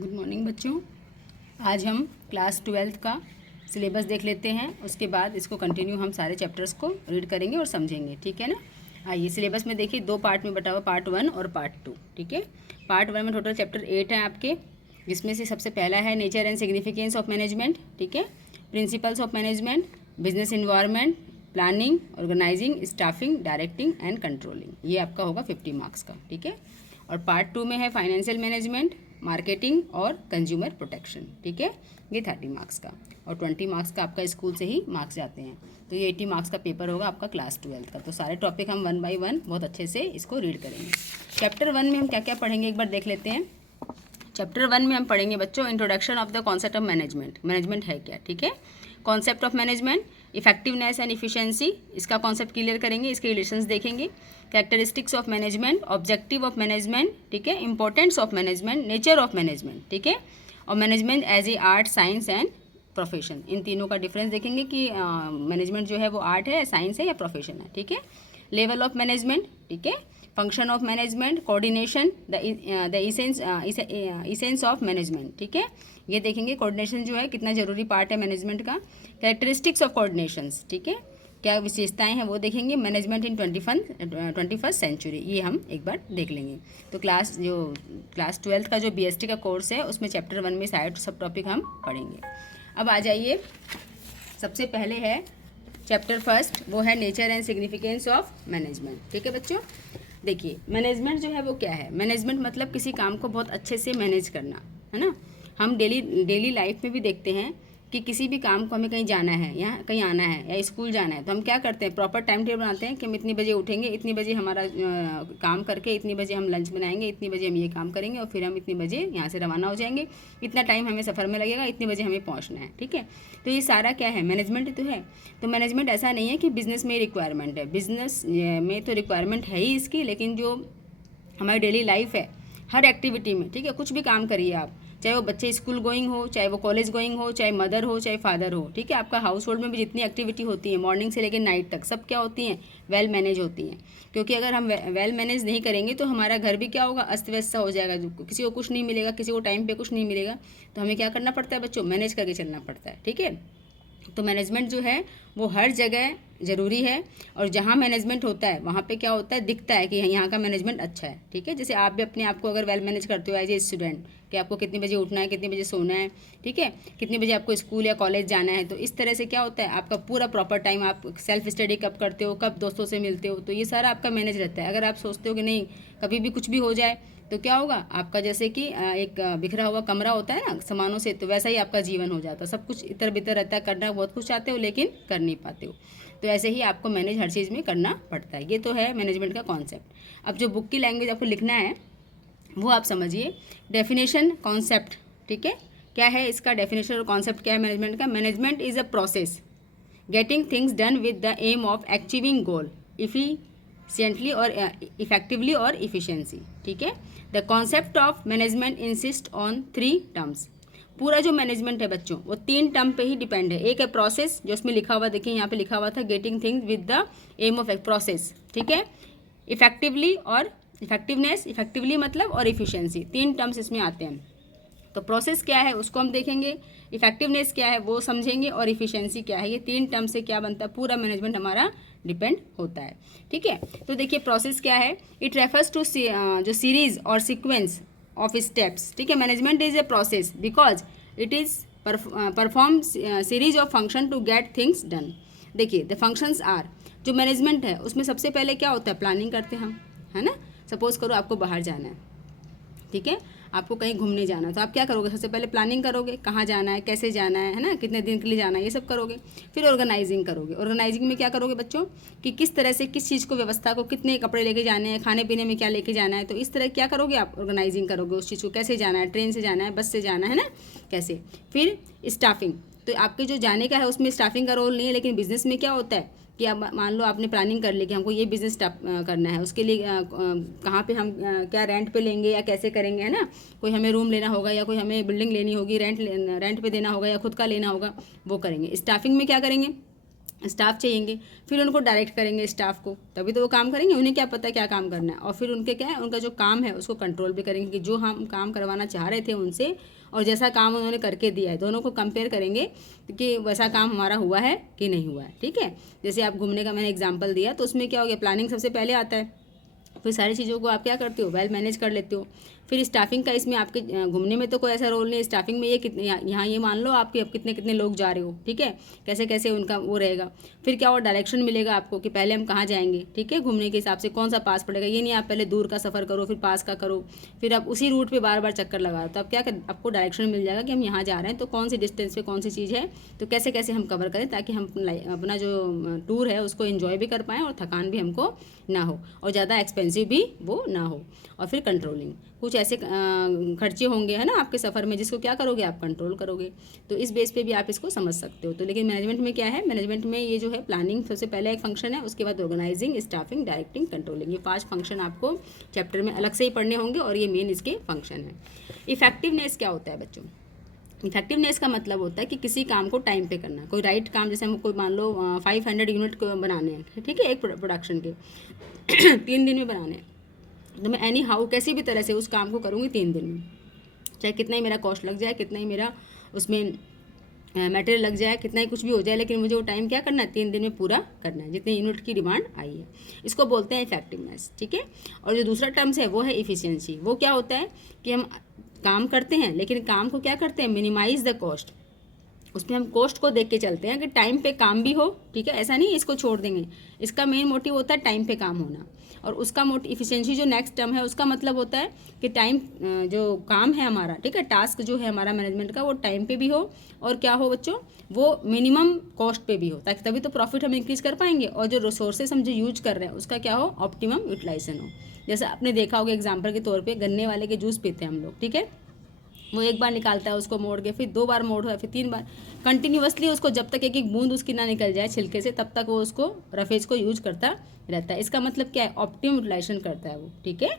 Good morning बच्चों। आज हम क्लास 12th का सिलेबस देख लेते हैं, उसके बाद इसको कंटिन्यू हम सारे चैप्टर्स को रीड करेंगे और समझेंगे। ठीक है ना। आइए, सिलेबस में देखिए दो पार्ट में बटा हुआ, पार्ट 1 और पार्ट 2। ठीक है। पार्ट 1 में टोटल चैप्टर 8 हैं आपके, जिसमें से सबसे पहला है nature and significance of management. ठीक है। Principles of management, business environment, planning, organising, staffing, directing and controlling. ये आपका होगा 50 मार्क्स का। ठीक है। और पार्ट 2 में है फाइनेंशियल मैनेजमेंट, मार्केटिंग और कंज्यूमर प्रोटेक्शन। ठीक है। ये 30 मार्क्स का, और 20 मार्क्स का आपका स्कूल से ही मार्क्स जाते हैं। तो ये 80 मार्क्स का पेपर होगा आपका क्लास 12th का। तो सारे टॉपिक हम 1 बाय 1 बहुत अच्छे से इसको रीड करेंगे। चैप्टर 1 में हम क्या क्या पढ़ेंगे एक बार देख लेते हैं। चैप्टर 1 में हम पढ़ेंगे बच्चों introduction of the concept of management. Management है क्या। ठीक है। Concept of management, effectiveness and efficiency, इसका कॉन्सेप्ट क्लियर करेंगे, इसके रिलेशंस देखेंगे। Characteristics of management, objective of management, ठीक है, importance of management, nature of management, ठीक है, और management as a art, science and profession. इन तीनों का डिफरेंस देखेंगे कि मैनेजमेंट जो है वो आर्ट है, साइंस है या प्रोफेशन है। ठीक है। लेवल ऑफ मैनेजमेंट, ठीक है, function of management, coordination, the essence of management. ठीक है। ये देखेंगे कोऑर्डिनेशन जो है कितना जरूरी पार्ट है मैनेजमेंट का। कैरेक्टरिस्टिक्स ऑफ कोऑर्डिनेशंस, ठीक है, क्या विशेषताएं हैं वो देखेंगे। मैनेजमेंट इन 21st सेंचुरी, ये हम एक बार देख लेंगे। तो क्लास 12th का जो BST का कोर्स है उसमें चैप्टर 1 में सारे सब टॉपिक हम पढ़ेंगे। अब आ जाइए, सबसे पहले है चैप्टर फर्स्ट, वो है nature and significance of management. ठीक है बच्चों। देखिए, मैनेजमेंट जो है वो क्या है। मैनेजमेंट मतलब किसी काम को बहुत अच्छे से मैनेज करना, है ना। हम डेली लाइफ में भी देखते हैं कि किसी भी काम को हमें कहीं जाना है या कहीं आना है या स्कूल जाना है, तो हम क्या करते हैं, प्रॉपर टाइम टेबल बनाते हैं कि हम इतनी बजे उठेंगे, इतनी बजे हमारा काम करके इतनी बजे हम लंच बनाएंगे, इतनी बजे हम ये काम करेंगे और फिर हम इतनी बजे यहाँ से रवाना हो जाएंगे, इतना टाइम हमें सफ़र में लगेगा, इतनी बजे हमें पहुँचना है। ठीक है। तो ये सारा क्या है, मैनेजमेंट तो है। तो मैनेजमेंट ऐसा नहीं है कि बिज़नेस में रिक्वायरमेंट है, बिज़नेस में तो रिक्वायरमेंट है ही इसकी, लेकिन जो हमारी डेली लाइफ है, हर एक्टिविटी में, ठीक है, कुछ भी काम करिए आप, चाहे वो बच्चे स्कूल गोइंग हो, चाहे वो कॉलेज गोइंग हो, चाहे मदर हो, चाहे फादर हो, ठीक है, आपका हाउस होल्ड में भी जितनी एक्टिविटी होती है मॉर्निंग से लेकर नाइट तक, सब क्या होती हैं, वेल मैनेज होती हैं। क्योंकि अगर हम वेल मैनेज नहीं करेंगे तो हमारा घर भी क्या होगा, अस्त व्यस्त सा हो जाएगा, किसी को कुछ नहीं मिलेगा, किसी को टाइम पे कुछ नहीं मिलेगा। तो हमें क्या करना पड़ता है बच्चों, मैनेज करके चलना पड़ता है। ठीक है। तो मैनेजमेंट जो है वो हर जगह ज़रूरी है, और जहाँ मैनेजमेंट होता है वहाँ पे क्या होता है, दिखता है कि यहाँ का मैनेजमेंट अच्छा है। ठीक है। जैसे आप भी अपने आप को अगर वेल मैनेज करते हो एज ए स्टूडेंट, कि आपको कितनी बजे उठना है, कितनी बजे सोना है, ठीक है, कितनी बजे आपको स्कूल या कॉलेज जाना है, तो इस तरह से क्या होता है, आपका पूरा प्रॉपर टाइम, आप सेल्फ स्टडी कब करते हो, कब दोस्तों से मिलते हो, तो ये सारा आपका मैनेज रहता है। अगर आप सोचते हो कि नहीं कभी भी कुछ भी हो जाए, तो क्या होगा आपका, जैसे कि एक बिखरा हुआ कमरा होता है ना सामानों से, तो वैसा ही आपका जीवन हो जाता है, सब कुछ इधर बितर रहता है, करना बहुत कुछ चाहते हो लेकिन कर नहीं पाते हो। तो ऐसे ही आपको मैनेज हर चीज़ में करना पड़ता है। ये तो है मैनेजमेंट का कॉन्सेप्ट। अब जो बुक की लैंग्वेज आपको लिखना है वो आप समझिए, डेफिनेशन, कॉन्सेप्ट, ठीक है, क्या है इसका डेफिनेशन और कॉन्सेप्ट क्या है मैनेजमेंट का। Management is a process getting things done with the aim of achieving goal efficiently और इफेक्टिवली और इफिशिएंसी। ठीक है। The concept of management insist on 3 terms. पूरा जो मैनेजमेंट है बच्चों वो 3 टर्म पे ही डिपेंड है। एक है प्रोसेस, जो उसमें लिखा हुआ, देखिए यहाँ पे लिखा हुआ था, getting things with the aim of process, ठीक है, इफेक्टिवली और इफेक्टिवनेस, इफेक्टिवली मतलब, और इफिशिएंसी, 3 टर्म्स इसमें आते हैं। तो प्रोसेस क्या है उसको हम देखेंगे, इफेक्टिवनेस क्या है वो समझेंगे, और इफिशिएंसी क्या है। ये 3 टर्म से क्या बनता है, पूरा मैनेजमेंट हमारा डिपेंड होता है। ठीक है। तो देखिए प्रोसेस क्या है, इट रेफर्स टू जो सीरीज और सीक्वेंस ऑफ स्टेप्स। ठीक है। Management is a process because it is perform series of function to get things done. देखिए द फंक्शंस आर, जो मैनेजमेंट है उसमें सबसे पहले क्या होता है, प्लानिंग करते हैं हम, है ना। सपोज करो आपको बाहर जाना है, ठीक है, आपको कहीं घूमने जाना है, तो आप क्या करोगे, सबसे पहले प्लानिंग करोगे, कहाँ जाना है, कैसे जाना है ना, कितने दिन के लिए जाना है, ये सब करोगे। फिर ऑर्गेनाइजिंग करोगे। ऑर्गेनाइजिंग में क्या करोगे बच्चों, कि किस तरह से किस चीज़ को, व्यवस्था को, कितने कपड़े लेके जाने हैं, खाने पीने में क्या लेके जाना है, तो इस तरह क्या करोगे आप, ऑर्गेनाइजिंग करोगे उस चीज़ को, कैसे जाना है, ट्रेन से जाना है, बस से जाना है ना, कैसे। फिर स्टाफिंग, तो आपके जो जाने का है उसमें स्टाफिंग का रोल नहीं है, लेकिन बिजनेस में क्या होता है कि अब मान लो आपने प्लानिंग कर ली कि हमको ये बिज़नेस करना है, उसके लिए कहाँ पे हम क्या रेंट पे लेंगे या कैसे करेंगे, है ना, कोई हमें रूम लेना होगा या कोई हमें बिल्डिंग लेनी होगी, रेंट पे देना होगा या खुद का लेना होगा, वो करेंगे। स्टाफिंग में क्या करेंगे, स्टाफ चाहिए, फिर उनको डायरेक्ट करेंगे स्टाफ को, तभी तो वो काम करेंगे, उन्हें क्या पता क्या काम करना है। और फिर उनके क्या है, उनका जो काम है उसको कंट्रोल भी करेंगे कि जो हम काम करवाना चाह रहे थे उनसे और जैसा काम उन्होंने करके दिया है, दोनों को कंपेयर करेंगे कि वैसा काम हमारा हुआ है कि नहीं हुआ है। ठीक है, जैसे आप घूमने का मैंने एग्जाम्पल दिया, तो उसमें क्या हो गया, प्लानिंग सबसे पहले आता है, फिर सारी चीज़ों को आप क्या करते हो, वेल मैनेज कर लेते हो। फिर स्टाफिंग का, इसमें आपके घूमने में तो कोई ऐसा रोल नहीं, स्टाफिंग में ये कितने यहाँ ये मान लो आपके अब कितने कितने लोग जा रहे हो, ठीक है, कैसे कैसे उनका वो रहेगा। फिर क्या और डायरेक्शन मिलेगा आपको कि पहले हम कहाँ जाएंगे, ठीक है, घूमने के हिसाब से कौन सा पास पड़ेगा, ये नहीं आप पहले दूर का सफ़र करो फिर पास का करो, फिर आप उसी रूट पर बार बार चक्कर लगा रहे हो। तो आप क्या आपको डायरेक्शन मिल जाएगा कि हम यहाँ जा रहे हैं तो कौन सी डिस्टेंस पे कौन सी चीज़ है, तो कैसे कैसे हम कवर करें ताकि हम अपना जो टूर है उसको एंजॉय भी कर पाएँ और थकान भी हमको ना हो और ज़्यादा एक्सपेंसिव भी वो ना हो। और फिर कंट्रोलिंग, कुछ ऐसे खर्चे होंगे है ना आपके सफ़र में जिसको क्या करोगे, आप कंट्रोल करोगे। तो इस बेस पे भी आप इसको समझ सकते हो। तो लेकिन मैनेजमेंट में क्या है, मैनेजमेंट में ये जो है प्लानिंग सबसे पहले एक फंक्शन है, उसके बाद ऑर्गेनाइजिंग, स्टाफिंग, डायरेक्टिंग, कंट्रोलिंग, ये 5 फंक्शन आपको चैप्टर में अलग से ही पढ़ने होंगे और ये मेन इसके फंक्शन है। इफेक्टिवनेस क्या होता है बच्चों, इफेक्टिवनेस का मतलब होता है कि किसी काम को टाइम पे करना, कोई राइट काम, जैसे हम कोई मान लो 500 यूनिट को बनाने हैं, ठीक है, एक प्रोडक्शन के 3 दिन में बनाने हैं, तो मैं एनी हाउ कैसी भी तरह से उस काम को करूँगी 3 दिन में, चाहे कितना ही मेरा कॉस्ट लग जाए, कितना ही मेरा उसमें मटेरियल लग जाए, कितना ही कुछ भी हो जाए, लेकिन मुझे वो टाइम क्या करना है, 3 दिन में पूरा करना है, जितने यूनिट की डिमांड आई है। इसको बोलते हैं इफेक्टिवनेस, ठीक है। और जो दूसरा टर्म्स है वो है इफिशियंसी। वो क्या होता है कि हम काम करते हैं लेकिन काम को क्या करते हैं, मिनिमाइज द कॉस्ट, उसमें हम कॉस्ट को देख के चलते हैं कि टाइम पे काम भी हो, ठीक है, ऐसा नहीं इसको छोड़ देंगे। इसका मेन मोटिव होता है टाइम पे काम होना, और उसका इफिशिएंसी जो नेक्स्ट टर्म है उसका मतलब होता है कि टाइम जो काम है हमारा, ठीक है, टास्क जो है हमारा मैनेजमेंट का, वो टाइम पे भी हो और क्या हो बच्चों, वो मिनिमम कॉस्ट पे भी हो, ताकि तभी तो प्रॉफिट हम इंक्रीज कर पाएंगे, और जो रिसोर्सेज हम जो यूज कर रहे हैं उसका क्या हो, ऑप्टिमम यूटिलाइजेशन हो। जैसे आपने देखा होगा एग्जाम्पल के तौर पर गन्ने वाले के जूस पीते हैं हम लोग, ठीक है, वो एक बार निकालता है उसको मोड़ के, फिर 2 बार मोड़, फिर 3 बार, कंटिन्यूअसली उसको जब तक एक एक बूंद उसकी ना निकल जाए छिलके से, तब तक वो उसको रफेज को यूज करता रहता है। इसका मतलब क्या है, ऑप्टिमम यूटिलाइजेशन करता है वो, ठीक है।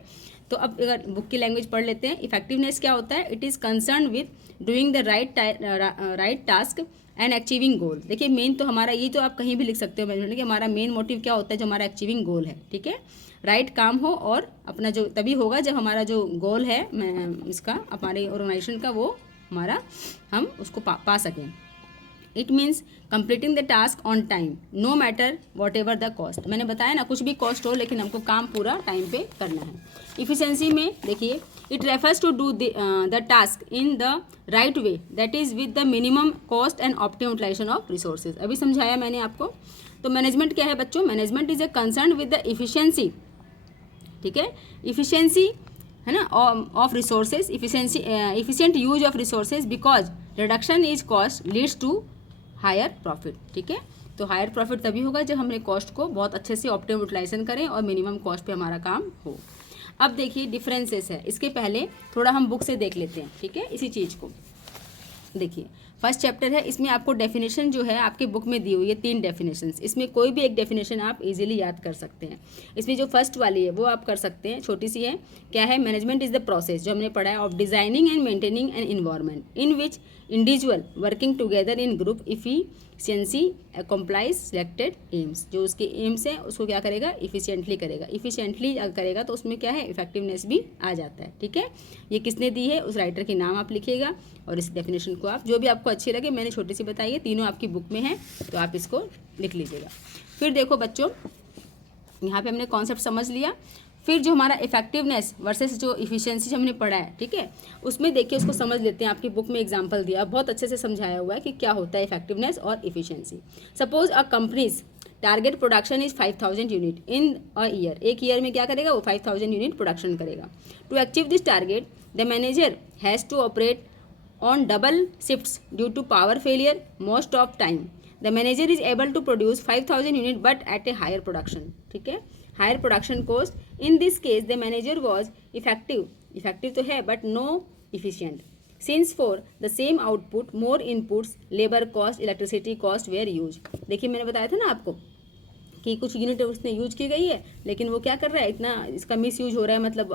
तो अब अगर बुक की लैंग्वेज पढ़ लेते हैं, इफेक्टिवनेस क्या होता है, it is concern with doing the right task and achieving goal. देखिए मेन तो हमारा ये, तो आप कहीं भी लिख सकते हो मैनेजमेंट कि हमारा मेन मोटिव क्या होता है, जो हमारा अचीविंग गोल है, ठीक है, राइट काम हो, और अपना जो तभी होगा जब हमारा जो गोल है इसका, हमारे ऑर्गेनाइजेशन का, वो हमारा हम उसको पा सकें। It means completing the task on time no matter whatever the cost. मैंने बताया ना, कुछ भी कॉस्ट हो लेकिन हमको काम पूरा टाइम पे करना है। इफिशिएंसी में देखिए, it refers to do the task in the right way, that is with the minimum cost and optimum utilisation of resources. अभी समझाया मैंने आपको। तो मैनेजमेंट क्या है बच्चों, management is a concern with the efficiency, ठीक है, इफिशियंसी है ना, of resources, efficient use of resources, because reduction is cost leads to higher profit, ठीक है। तो हायर प्रॉफिट तभी होगा जब हमने कॉस्ट को बहुत अच्छे से ऑप्टिमम यूटिलाइजेशन करें और मिनिमम कॉस्ट पे हमारा काम हो। अब देखिए डिफरेंसेस है, इसके पहले थोड़ा हम बुक से देख लेते हैं, ठीक है, इसी चीज़ को देखिए। फर्स्ट चैप्टर है, इसमें आपको डेफिनेशन जो है आपके बुक में दी हुई है 3 डेफिनेशंस, इसमें कोई भी एक डेफिनेशन आप इजीली याद कर सकते हैं। इसमें जो फर्स्ट वाली है वो आप कर सकते हैं, छोटी सी है, क्या है, मैनेजमेंट इज द प्रोसेस, जो हमने पढ़ा है, of designing and maintaining an environment in which individual working together in group efficiency complies selected AIIMS. जो उसके एम्स हैं उसको क्या करेगा, इफिशियंटली करेगा। इफिशियंटली अगर करेगा तो उसमें क्या है, इफेक्टिवनेस भी आ जाता है, ठीक है। ये किसने दी है, उस राइटर के नाम आप लिखिएगा और इस डेफिनेशन को आप जो भी आपको अच्छी लगे, मैंने छोटी सी बताई है, तीनों आपकी बुक में है, तो आप इसको लिख लीजिएगा। फिर देखो बच्चों, यहाँ पे हमने कॉन्सेप्ट समझ लिया। फिर जो हमारा इफेक्टिवनेस वर्सेस जो इफिशियंसी हमने पढ़ा है, ठीक है, उसमें देखिए उसको समझ लेते हैं। आपकी बुक में एग्जांपल दिया, बहुत अच्छे से समझाया हुआ है कि क्या होता है इफेक्टिवनेस और efficiency. Suppose a company's target production is 5000 unit in a year, एक ईयर में क्या करेगा वो 5000 यूनिट प्रोडक्शन करेगा। To achieve this target the manager has to operate on double shifts due to power failure most of time. The manager is able to produce 5000 unit but at a higher production, ठीक है, higher production cost. In this case the manager was effective तो है but no efficient, since for the same output more inputs, labor cost, electricity cost were used. देखिए मैंने बताया था ना आपको कि कुछ यूनिट उसने यूज की गई है लेकिन वो क्या कर रहा है, इतना इसका मिस यूज हो रहा है, मतलब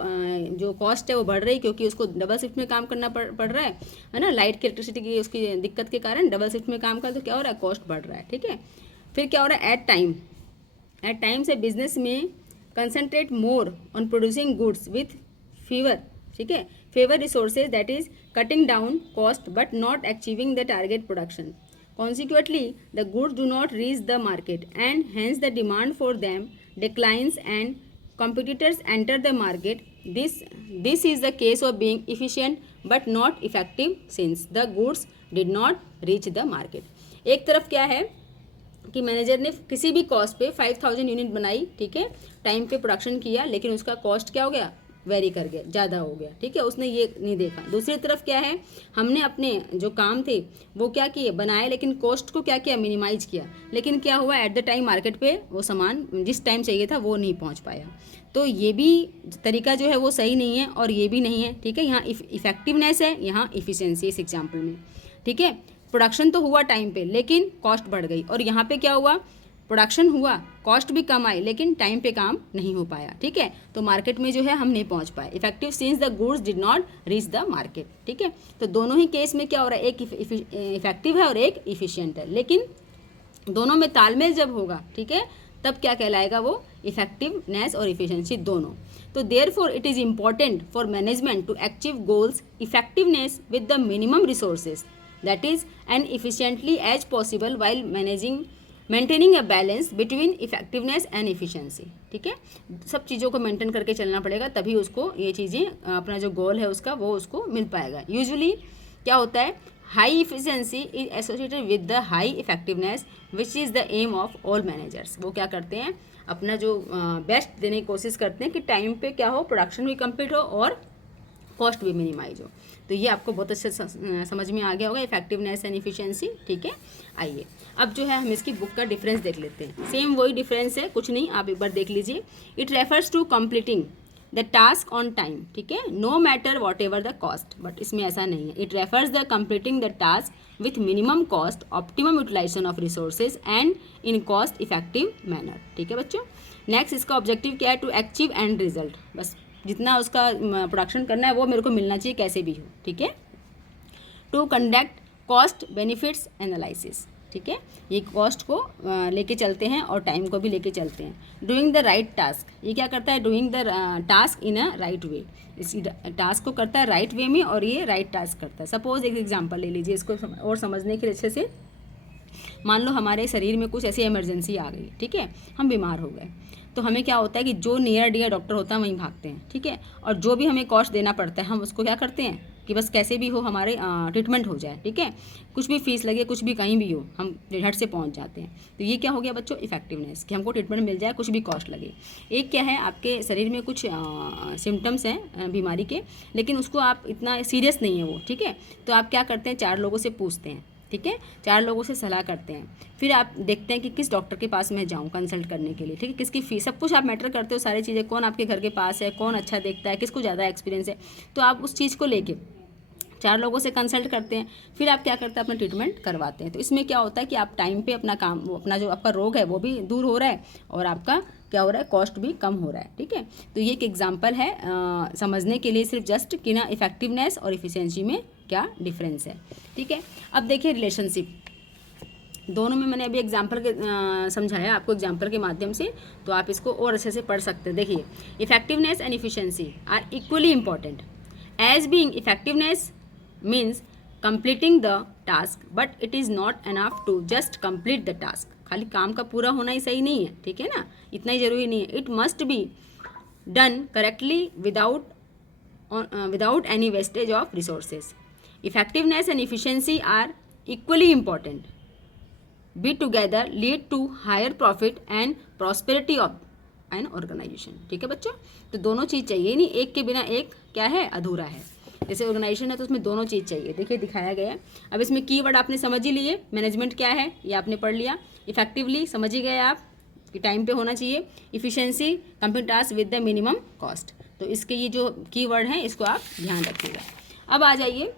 जो कॉस्ट है वो बढ़ रही है क्योंकि उसको डबल शिफ्ट में काम करना पड़ रहा है ना, लाइट की इलेक्ट्रिसिटी की उसकी दिक्कत के कारण डबल शिफ्ट में काम कर, तो क्या हो रहा है, कॉस्ट बढ़ रहा है, ठीक है। फिर क्या हो रहा है, एट टाइम से बिजनेस में concentrate more on producing goods with fever, ठीक है, favour resources, that is cutting down cost but not achieving the target production. Consequently, the goods do not reach the market and hence the demand for them declines and competitors enter the market. This is the case of being efficient but not effective since the goods did not reach the market. एक तरफ क्या है कि manager ने किसी भी cost पे 5000 unit बनाई, ठीक है, टाइम पे प्रोडक्शन किया, लेकिन उसका कॉस्ट क्या हो गया, वेरी कर गया, ज़्यादा हो गया, ठीक है, उसने ये नहीं देखा. दूसरी तरफ क्या है, हमने अपने जो काम थे वो क्या किए, बनाए, लेकिन कॉस्ट को क्या किया, मिनिमाइज किया, लेकिन क्या हुआ, एट द टाइम मार्केट पे वो सामान जिस टाइम चाहिए था वो नहीं पहुंच पाया. तो ये भी तरीका जो है वो सही नहीं है और ये भी नहीं है, ठीक है. यहाँ इफेक्टिवनेस है, यहाँ इफिशियंसी इस एग्जाम्पल में, ठीक है. प्रोडक्शन तो हुआ टाइम पे लेकिन कॉस्ट बढ़ गई, और यहाँ पे क्या हुआ, प्रोडक्शन हुआ, कॉस्ट भी कम आई, लेकिन टाइम पे काम नहीं हो पाया, ठीक है. तो मार्केट में जो है हम नहीं पहुंच पाए. Effective since the goods did not reach the market, ठीक है. तो दोनों ही केस में क्या हो रहा है, एक इफेक्टिव है और एक इफिशियंट है, लेकिन दोनों में तालमेल जब होगा, ठीक है, तब क्या कहलाएगा वो, इफेक्टिवनेस और इफिशियंसी दोनों. तो therefore it is important for management to achieve goals effectiveness with the minimum resources, that is and efficiently as possible while maintaining a balance between effectiveness and efficiency, ठीक है. सब चीज़ों को मेंटेन करके चलना पड़ेगा, तभी उसको ये चीज़ें, अपना जो गोल है उसका, वो उसको मिल पाएगा. यूजुअली क्या होता है, high efficiency is associated with the high effectiveness which is the aim of all managers. वो क्या करते हैं, अपना जो बेस्ट देने की कोशिश करते हैं कि टाइम पे क्या हो, प्रोडक्शन भी कंप्लीट हो और कॉस्ट भी मिनिमाइज हो. तो ये आपको बहुत अच्छे समझ में आ गया होगा, इफेक्टिवनेस एंड इफिशियंसी, ठीक है. आइए अब जो है हम इसकी बुक का डिफरेंस देख लेते हैं. सेम वही डिफरेंस है, कुछ नहीं, आप एक बार देख लीजिए. It refers to completing the task on time, ठीक है, no matter whatever the cost. But इसमें ऐसा नहीं है. It refers the completing the task with minimum cost, optimum utilisation of resources and in cost effective manner, ठीक है बच्चों. Next इसका ऑब्जेक्टिव क्या है, टू अचीव एंड रिजल्ट. बस जितना उसका प्रोडक्शन करना है वो मेरे को मिलना चाहिए कैसे भी हो, ठीक है. To conduct cost benefits analysis, ठीक है, ये कॉस्ट को लेके चलते हैं और टाइम को भी लेके चलते हैं. डूइंग द राइट टास्क, ये क्या करता है, doing the task in a right way. इस टास्क को करता है राइट वे में और ये राइट टास्क करता है. सपोज एक एग्जांपल ले लीजिए इसको और समझने के लिए अच्छे से. मान लो हमारे शरीर में कुछ ऐसी इमरजेंसी आ गई, ठीक है, हम बीमार हो गए, तो हमें क्या होता है कि जो नियर डियर डॉक्टर होता है वहीं भागते हैं, ठीक है. और जो भी हमें कॉस्ट देना पड़ता है हम उसको क्या करते हैं कि बस कैसे भी हो हमारे ट्रीटमेंट हो जाए, ठीक है, कुछ भी फीस लगे, कुछ भी कहीं भी हो, हम झट से पहुंच जाते हैं. तो ये क्या हो गया बच्चों, इफेक्टिवनेस, कि हमको ट्रीटमेंट मिल जाए, कुछ भी कॉस्ट लगे. एक क्या है, आपके शरीर में कुछ सिम्टम्स हैं बीमारी के, लेकिन उसको आप इतना सीरियस नहीं है वो, ठीक है, तो आप क्या करते हैं, 4 लोगों से पूछते हैं, ठीक है, 4 लोगों से सलाह करते हैं, फिर आप देखते हैं कि किस डॉक्टर के पास मैं जाऊं कंसल्ट करने के लिए, ठीक है, किसकी फीस, सब कुछ आप मैटर करते हो, सारी चीज़ें, कौन आपके घर के पास है, कौन अच्छा देखता है, किसको ज़्यादा एक्सपीरियंस है, तो आप उस चीज़ को लेके 4 लोगों से कंसल्ट करते हैं, फिर आप क्या करते हैं, अपना ट्रीटमेंट करवाते हैं. तो इसमें क्या होता है कि आप टाइम पे अपना काम, अपना जो आपका रोग है वो भी दूर हो रहा है और आपका क्या हो रहा है, कॉस्ट भी कम हो रहा है, ठीक है. तो ये एक एग्जांपल है समझने के लिए, सिर्फ जस्ट कि ना इफेक्टिवनेस और इफिशियंसी में क्या डिफरेंस है, ठीक है. अब देखिए रिलेशनशिप, दोनों में मैंने अभी एग्जाम्पल के समझाया आपको एग्जाम्पल के माध्यम से, तो आप इसको और अच्छे से पढ़ सकते हैं. देखिए, effectiveness and efficiency are equally important, as being effectiveness means completing the task, but it is not enough to just complete the task. खाली काम का पूरा होना ही सही नहीं है, ठीक है ना, इतना ही जरूरी नहीं है. It must be done correctly without any wastage of resources. Effectiveness and efficiency are equally important, be together lead to higher profit and prosperity of an organisation, ठीक है बच्चों. तो दोनों चीज़ चाहिए, नहीं एक के बिना एक क्या है, अधूरा है. जैसे ऑर्गेनाइजेशन है तो उसमें दोनों चीज़ चाहिए, देखिए दिखाया गया है. अब इसमें कीवर्ड आपने समझ ही लिए, मैनेजमेंट क्या है ये आपने पढ़ लिया, इफेक्टिवली समझ ही गए आप कि टाइम पे होना चाहिए, efficiency complete task with the minimum cost. तो इसके ये जो कीवर्ड हैं इसको आप ध्यान रखिएगा. अब आ जाइए,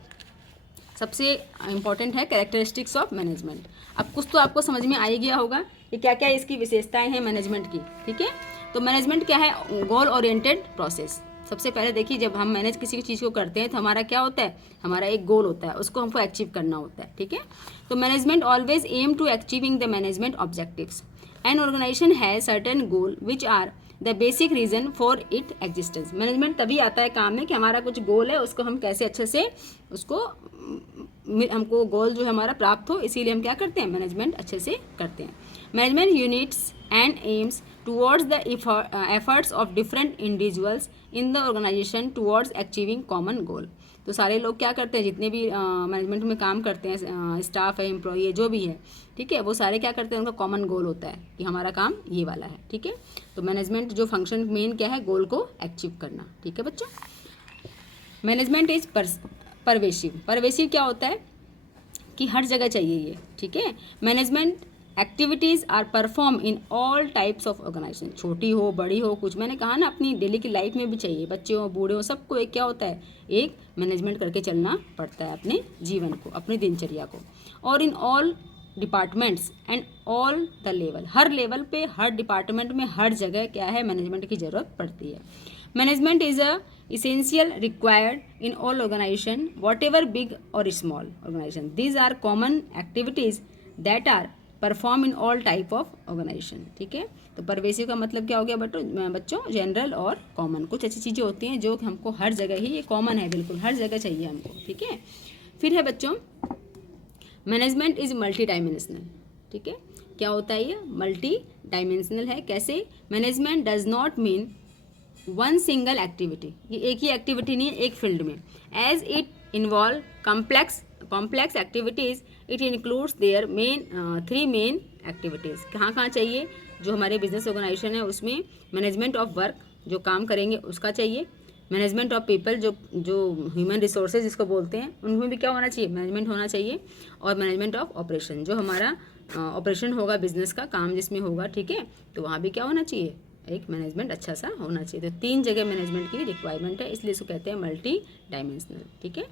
सबसे इम्पॉर्टेंट है कैरेक्टरिस्टिक्स ऑफ मैनेजमेंट. अब कुछ तो आपको समझ में आ ही गया होगा कि क्या क्या इसकी विशेषताएं हैं मैनेजमेंट की, ठीक है. तो मैनेजमेंट क्या है, गोल ओरिएंटेड प्रोसेस, सबसे पहले देखिए, जब हम मैनेज किसी चीज़ को करते हैं तो हमारा क्या होता है, हमारा एक गोल होता है, उसको हमको अचीव करना होता है, ठीक है। तो management always aim to achieving the management objectives. An organisation has certain goal which are the basic reason for it existence. Management तभी आता है काम में कि हमारा कुछ गोल है, उसको हम कैसे अच्छे से उसको हमको गोल जो है हमारा प्राप्त हो, इसीलिए हम क्या करते हैं, मैनेजमेंट अच्छे से करते हैं। Management units and aims towards the efforts of different individuals in the organisation towards achieving common goal. तो सारे लोग क्या करते हैं, जितने भी मैनेजमेंट में काम करते हैं, स्टाफ है, एम्प्लॉई है, जो भी है, ठीक है, वो सारे क्या करते हैं, उनका कॉमन गोल होता है कि हमारा काम ये वाला है, ठीक है। तो मैनेजमेंट जो फंक्शन मेन क्या है, गोल को अचीव करना, ठीक है बच्चों। Management is pervasive. परवेसिव क्या होता है कि हर जगह चाहिए ये, ठीक है। Management activities are perform in all types of organisation, छोटी हो बड़ी हो, कुछ मैंने कहा ना अपनी डेली की लाइफ में भी चाहिए, बच्चे हो बूढ़े हो, सबको एक क्या होता है, एक मैनेजमेंट करके चलना पड़ता है अपने जीवन को, अपनी दिनचर्या को। और in all departments and all the level, her level पे, हर डिपार्टमेंट में, हर जगह क्या है, मैनेजमेंट की ज़रूरत पड़ती है। Management is a essential required in all organization, whatever big or small organization. These are common activities that are performed in all type of organization, ठीक है। तो परवेसिव का मतलब क्या हो गया बच्चों, जनरल और कॉमन, कुछ अच्छी चीज़ें होती हैं जो हमको हर जगह ही, ये कॉमन है, बिल्कुल हर जगह चाहिए हमको, ठीक है। फिर है बच्चों, मैनेजमेंट इज मल्टी डायमेंशनल, ठीक है। क्या होता है ये, मल्टी डायमेंशनल है। कैसे, management does not mean one single activity, ये एक ही एक्टिविटी नहीं है एक फील्ड में। As it involve complex activities, it includes their three main activities. कहाँ कहाँ चाहिए, जो हमारे बिजनेस ऑर्गेनाइजेशन है उसमें मैनेजमेंट ऑफ वर्क, जो काम करेंगे उसका चाहिए। मैनेजमेंट ऑफ पीपल, जो ह्यूमन रिसोर्सेज जिसको बोलते हैं, उनमें भी क्या होना चाहिए, मैनेजमेंट होना चाहिए। और मैनेजमेंट ऑफ ऑपरेशन, जो हमारा ऑपरेशन होगा, बिजनेस का काम जिसमें होगा, ठीक है, तो वहाँ भी क्या होना चाहिए, एक मैनेजमेंट अच्छा सा होना चाहिए। तो तीन जगह मैनेजमेंट की रिक्वायरमेंट है, इसलिए इसको कहते हैं मल्टी डायमेंशनल, ठीक है।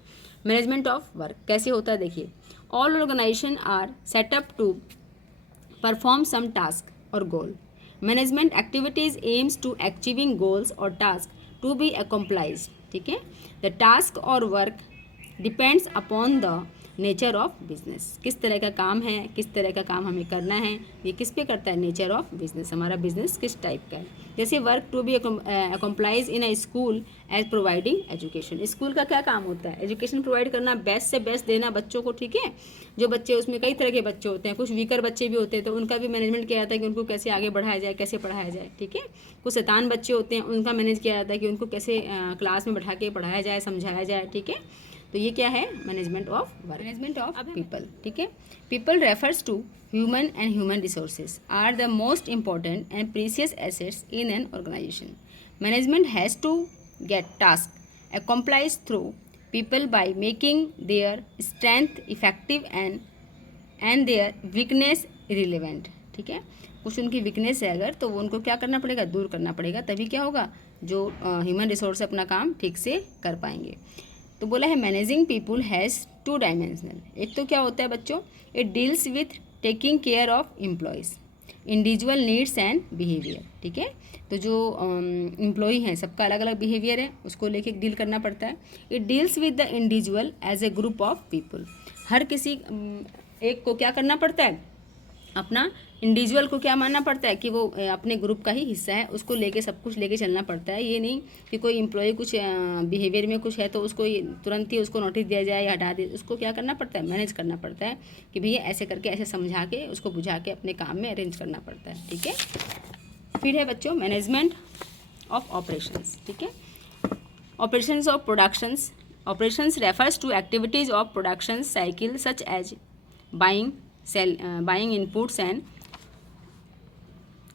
मैनेजमेंट ऑफ वर्क कैसे होता है, देखिए, all organisation are set up to perform some task और goal. Management activities aims to achieving goals और टास्क टू बी अकम्प्लाइज, ठीक है। द टास्क और work depends upon the nature of business, किस तरह का काम है, किस तरह का काम हमें करना है, ये किस पे करता है, नेचर ऑफ बिजनेस, हमारा बिजनेस किस टाइप का है। जैसे work to be accomplished in a school as providing education, school का क्या काम होता है, एजुकेशन प्रोवाइड करना, बेस्ट से बेस्ट देना बच्चों को, ठीक है। जो बच्चे, उसमें कई तरह के बच्चे होते हैं, कुछ वीकर बच्चे भी होते हैं, तो उनका भी मैनेजमेंट किया जाता है कि उनको कैसे आगे बढ़ाया जाए, कैसे पढ़ाया जाए, ठीक है। कुछ शैतान बच्चे होते हैं, उनका मैनेज किया जाता है कि उनको कैसे क्लास में बैठा के पढ़ाया जाए, समझाया जाए, ठीक है। तो ये क्या है, management of work. Management of people, ठीक है। People refers to human and human resources are the most important and precious assets in an organisation. Management has to get task accomplished through people by making their strength effective and their weakness irrelevant, ठीक है। कुछ उनकी weakness है अगर, तो वो उनको क्या करना पड़ेगा, दूर करना पड़ेगा, तभी क्या होगा, जो ह्यूमन रिसोर्स अपना काम ठीक से कर पाएंगे। तो बोला है managing people has two dimensional, एक तो क्या होता है बच्चों, it deals with taking care of employees, individual needs and behaviour, ठीक है। तो जो एम्प्लॉई हैं सबका अलग अलग बिहेवियर है, उसको लेके डील करना पड़ता है। It deals with the individual as a group of people, हर किसी एक को क्या करना पड़ता है, अपना इंडिविजुअल को क्या मानना पड़ता है कि वो अपने ग्रुप का ही हिस्सा है, उसको लेके सब कुछ लेके चलना पड़ता है। ये नहीं कि कोई एम्प्लॉय कुछ बिहेवियर में कुछ है तो उसको तुरंत ही उसको नोटिस दिया जाए या हटा दे, उसको क्या करना पड़ता है, मैनेज करना पड़ता है कि भैया ऐसे करके, ऐसे समझा के, उसको बुझा के अपने काम में अरेंज करना पड़ता है, ठीक है। फिर है बच्चों मैनेजमेंट ऑफ ऑपरेशंस, ठीक है। Operations of productions, operations refers to activities of production cycle such as buying inputs and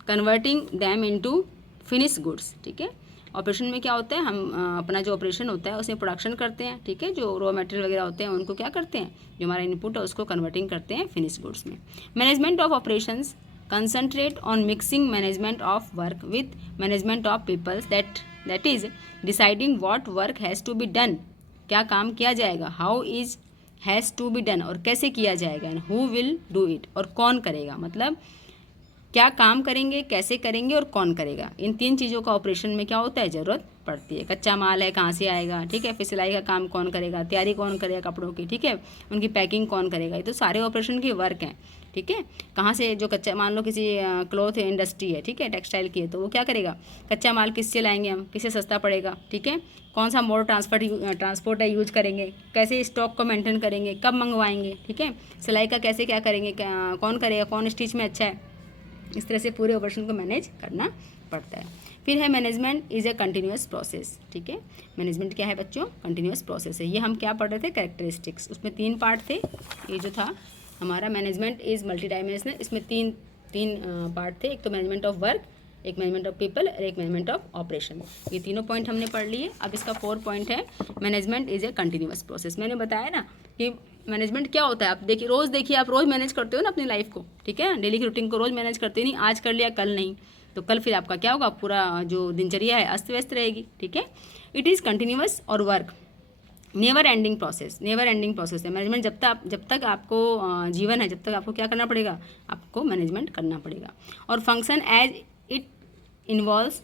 converting them into finish goods, ठीक है। ऑपरेशन में क्या होता है, हम अपना जो ऑपरेशन होता है उसमें प्रोडक्शन करते हैं, ठीक है। जो रॉ मटेरियल वगैरह होते हैं उनको क्या करते हैं, जो हमारा इनपुट है उसको कन्वर्टिंग करते हैं फिनिश गुड्स में। Management of operations concentrate on mixing management of work with management of people, that is deciding what work has to be done, क्या काम किया जाएगा, how is has to be done, और कैसे किया जाएगा, and who will do it, और कौन करेगा। मतलब क्या काम करेंगे, कैसे करेंगे और कौन करेगा। इन 3 चीज़ों का ऑपरेशन में क्या होता है, ज़रूरत पड़ती है। कच्चा माल है, कहाँ से आएगा, ठीक है, फिर सिलाई का काम कौन करेगा, तैयारी कौन करेगा कपड़ों की, ठीक है, उनकी पैकिंग कौन करेगा। ये तो सारे ऑपरेशन की वर्क हैं, ठीक है। कहाँ से जो कच्चा, मान लो किसी क्लॉथ इंडस्ट्री है, ठीक है, टेक्सटाइल की है, तो वो क्या करेगा, कच्चा माल किससे लाएंगे हम, किससे सस्ता पड़ेगा, ठीक है, कौन सा मोड ट्रांसपोर्ट है यूज करेंगे, कैसे स्टॉक को मेंटेन करेंगे, कब मंगवाएंगे, ठीक है, सिलाई का कैसे क्या करेंगे, कौन करेगा, कौन स्टिच में अच्छा है। इस तरह से पूरे ऑपरेशन को मैनेज करना पड़ता है। फिर है management is a continuous process, ठीक है। मैनेजमेंट क्या है बच्चों, कंटिन्यूअस प्रोसेस है। ये हम क्या पढ़ रहे थे, कैरेक्टरिस्टिक्स, उसमें 3 पार्ट थे। ये जो था हमारा मैनेजमेंट इज़ मल्टी डायमेंशनल, इसमें तीन पार्ट थे। एक तो मैनेजमेंट ऑफ वर्क, एक मैनेजमेंट ऑफ पीपल और एक मैनेजमेंट ऑफ ऑपरेशन। ये तीनों पॉइंट हमने पढ़ लिए। अब इसका 4 पॉइंट है, management is a continuous process. मैंने बताया ना कि मैनेजमेंट क्या होता है। आप देखिए आप रोज़ मैनेज करते हो ना अपनी लाइफ को, ठीक है, डेली की रूटीन को रोज़ मैनेज करते नहीं, आज कर लिया कल नहीं, तो कल फिर आपका क्या होगा, पूरा जो दिनचर्या है अस्त व्यस्त रहेगी, ठीक है। इट इज़ कंटिन्यूअस और work never ending process, never ending process है मैनेजमेंट। जब तक आपको जीवन है, जब तक आपको क्या करना पड़ेगा, आपको मैनेजमेंट करना पड़ेगा। और function as it involves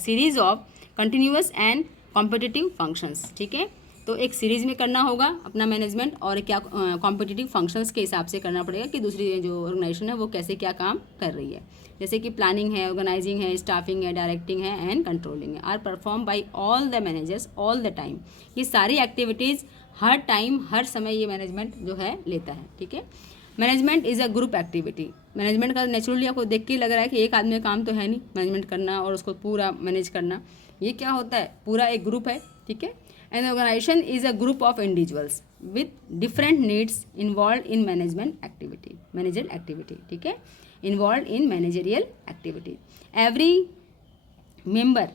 series of continuous and competitive functions, ठीक है। तो एक सीरीज़ में करना होगा अपना मैनेजमेंट, और क्या कॉम्पिटिटिव फंक्शंस के हिसाब से करना पड़ेगा कि दूसरी जो ऑर्गेनाइजेशन है वो कैसे क्या काम कर रही है। जैसे कि प्लानिंग है, ऑर्गेनाइजिंग है, स्टाफिंग है, डायरेक्टिंग है एंड कंट्रोलिंग है, are perform by all the managers all the time. ये सारी एक्टिविटीज़ हर टाइम हर समय ये मैनेजमेंट जो है लेता है, ठीक है। Management is a group activity. Management का नेचुरली आपको देख के लग रहा है कि एक आदमी का काम तो है नहीं मैनेजमेंट करना और उसको पूरा मैनेज करना। ये क्या होता है, पूरा एक ग्रुप है, ठीक है। An organization is a group of individuals with different needs involved in managerial activity, ठीक है, involved in managerial activity. Every member,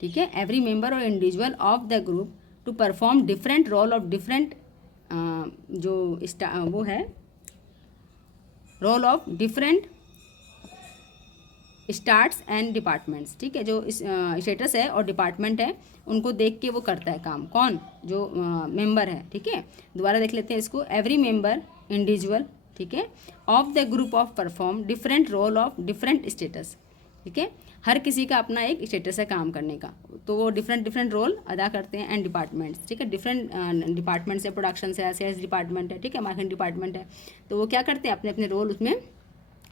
ठीक है, every member or individual of the group to perform different role of different जो वो है role of different starts and departments, ठीक है, जो स्टेटस है और डिपार्टमेंट है उनको देख के वो करता है काम, कौन, जो मेंबर है, ठीक है। दोबारा देख लेते हैं इसको, एवरी मेंबर इंडिविजुअल, ठीक है, of the group of perform different role of different status, ठीक है। हर किसी का अपना एक स्टेटस है काम करने का, तो वो डिफरेंट रोल अदा करते हैं। एंड डिपार्टमेंट्स, ठीक है, डिफरेंट डिपार्टमेंट्स है, प्रोडक्शन है, सेल्स डिपार्टमेंट है, ठीक है, मार्केटिंग डिपार्टमेंट है, तो वो क्या करते हैं, अपने अपने रोल उसमें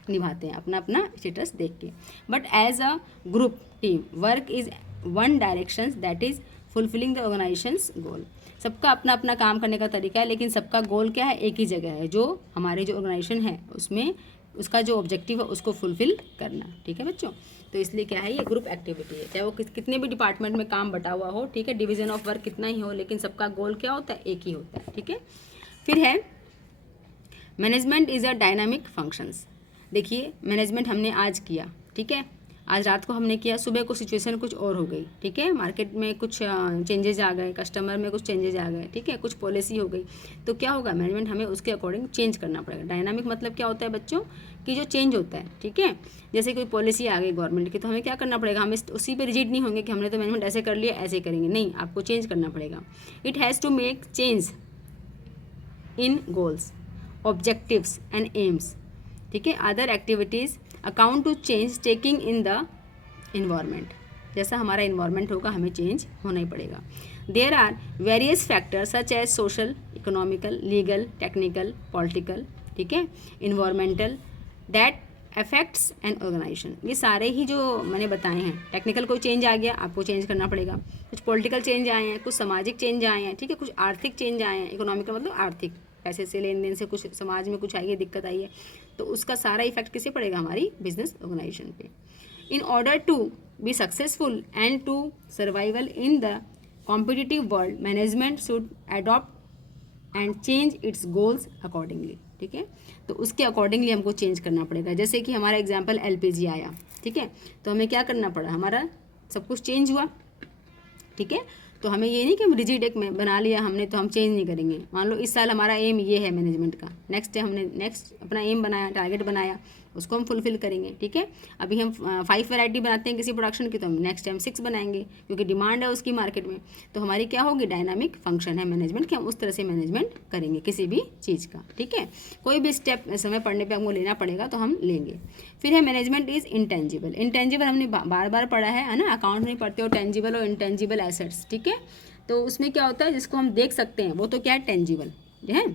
निभाते हैं अपना अपना स्टेटस देख के। But as a group team work is one direction that is fulfilling the organisations goal. सबका अपना अपना काम करने का तरीका है, लेकिन सबका गोल क्या है, एक ही जगह है, जो हमारे जो ऑर्गेनाइजेशन है उसमें उसका जो ऑब्जेक्टिव है उसको फुलफिल करना, ठीक है बच्चों। तो इसलिए क्या है, ये ग्रुप एक्टिविटी है, चाहे वो कितने भी डिपार्टमेंट में काम बटा हुआ हो, ठीक है, डिवीजन ऑफ वर्क कितना ही हो, लेकिन सबका गोल क्या होता है, एक ही होता है, ठीक है। फिर है management is a dynamic functions. देखिए मैनेजमेंट हमने आज किया, ठीक है, आज रात को हमने किया, सुबह को सिचुएशन कुछ और हो गई, ठीक है, मार्केट में कुछ चेंजेज आ गए, कस्टमर में कुछ चेंजेज आ गए, ठीक है, कुछ पॉलिसी हो गई, तो क्या होगा, मैनेजमेंट हमें उसके अकॉर्डिंग चेंज करना पड़ेगा। डायनामिक मतलब क्या होता है बच्चों, कि जो चेंज होता है, ठीक है, जैसे कोई पॉलिसी आ गई गवर्नमेंट की, तो हमें क्या करना पड़ेगा, हम उसी पर रिजिड नहीं होंगे कि हमने तो मैनेजमेंट ऐसे कर लिया ऐसे करेंगे, नहीं, आपको चेंज करना पड़ेगा। It has to make change in goals, objectives and aims, ठीक है, other activities account to change taking in the environment. जैसा हमारा इन्वायरमेंट होगा हमें चेंज होना ही पड़ेगा। There are various factors such as social, economical, legal, technical, political, ठीक है, environmental that affects an organisation. ये सारे ही जो मैंने बताए हैं, टेक्निकल कोई चेंज आ गया आपको चेंज करना पड़ेगा, कुछ पॉलिटिकल चेंज आए हैं, कुछ सामाजिक चेंज आए हैं, ठीक है, कुछ आर्थिक चेंज आए हैं, इकोनॉमिकल मतलब आर्थिक, पैसे से लेन देन से कुछ समाज में कुछ आई है, दिक्कत आई है, तो उसका सारा इफेक्ट किसे पड़ेगा, हमारी बिजनेस ऑर्गेनाइजेशन पे। In order to be successful and to survival in the competitive world, management should adopt and change its goals accordingly, ठीक है, तो उसके अकॉर्डिंगली हमको चेंज करना पड़ेगा। जैसे कि हमारा एग्जाम्पल LPG आया, ठीक है, तो हमें क्या करना पड़ा, हमारा सब कुछ चेंज हुआ, ठीक है, तो हमें ये नहीं कि हम रिजिड एक बना लिया हमने तो हम चेंज नहीं करेंगे। मान लो इस साल हमारा एम ये है मैनेजमेंट का, नेक्स्ट अपना एम बनाया, टारगेट बनाया, उसको हम फुलफिल करेंगे, ठीक है। अभी हम 5 वैरायटी बनाते हैं किसी प्रोडक्शन की, तो हम नेक्स्ट टाइम 6 बनाएंगे, क्योंकि डिमांड है उसकी मार्केट में। तो हमारी क्या होगी, डायनामिक फंक्शन है मैनेजमेंट कि हम उस तरह से मैनेजमेंट करेंगे किसी भी चीज़ का, ठीक है। कोई भी स्टेप समय पढ़ने पर हमको लेना पड़ेगा तो हम लेंगे। फिर है मैनेजमेंट इज़ इंटेंजिबल। इंटेंजिबल हमने बार बार पढ़ा है ना, अकाउंट में पढ़ते हो टेंजिबल और इंटेंजिबल एसेट्स, ठीक है। तो उसमें क्या होता है, जिसको हम देख सकते हैं वो तो क्या है, टेंजिबल है,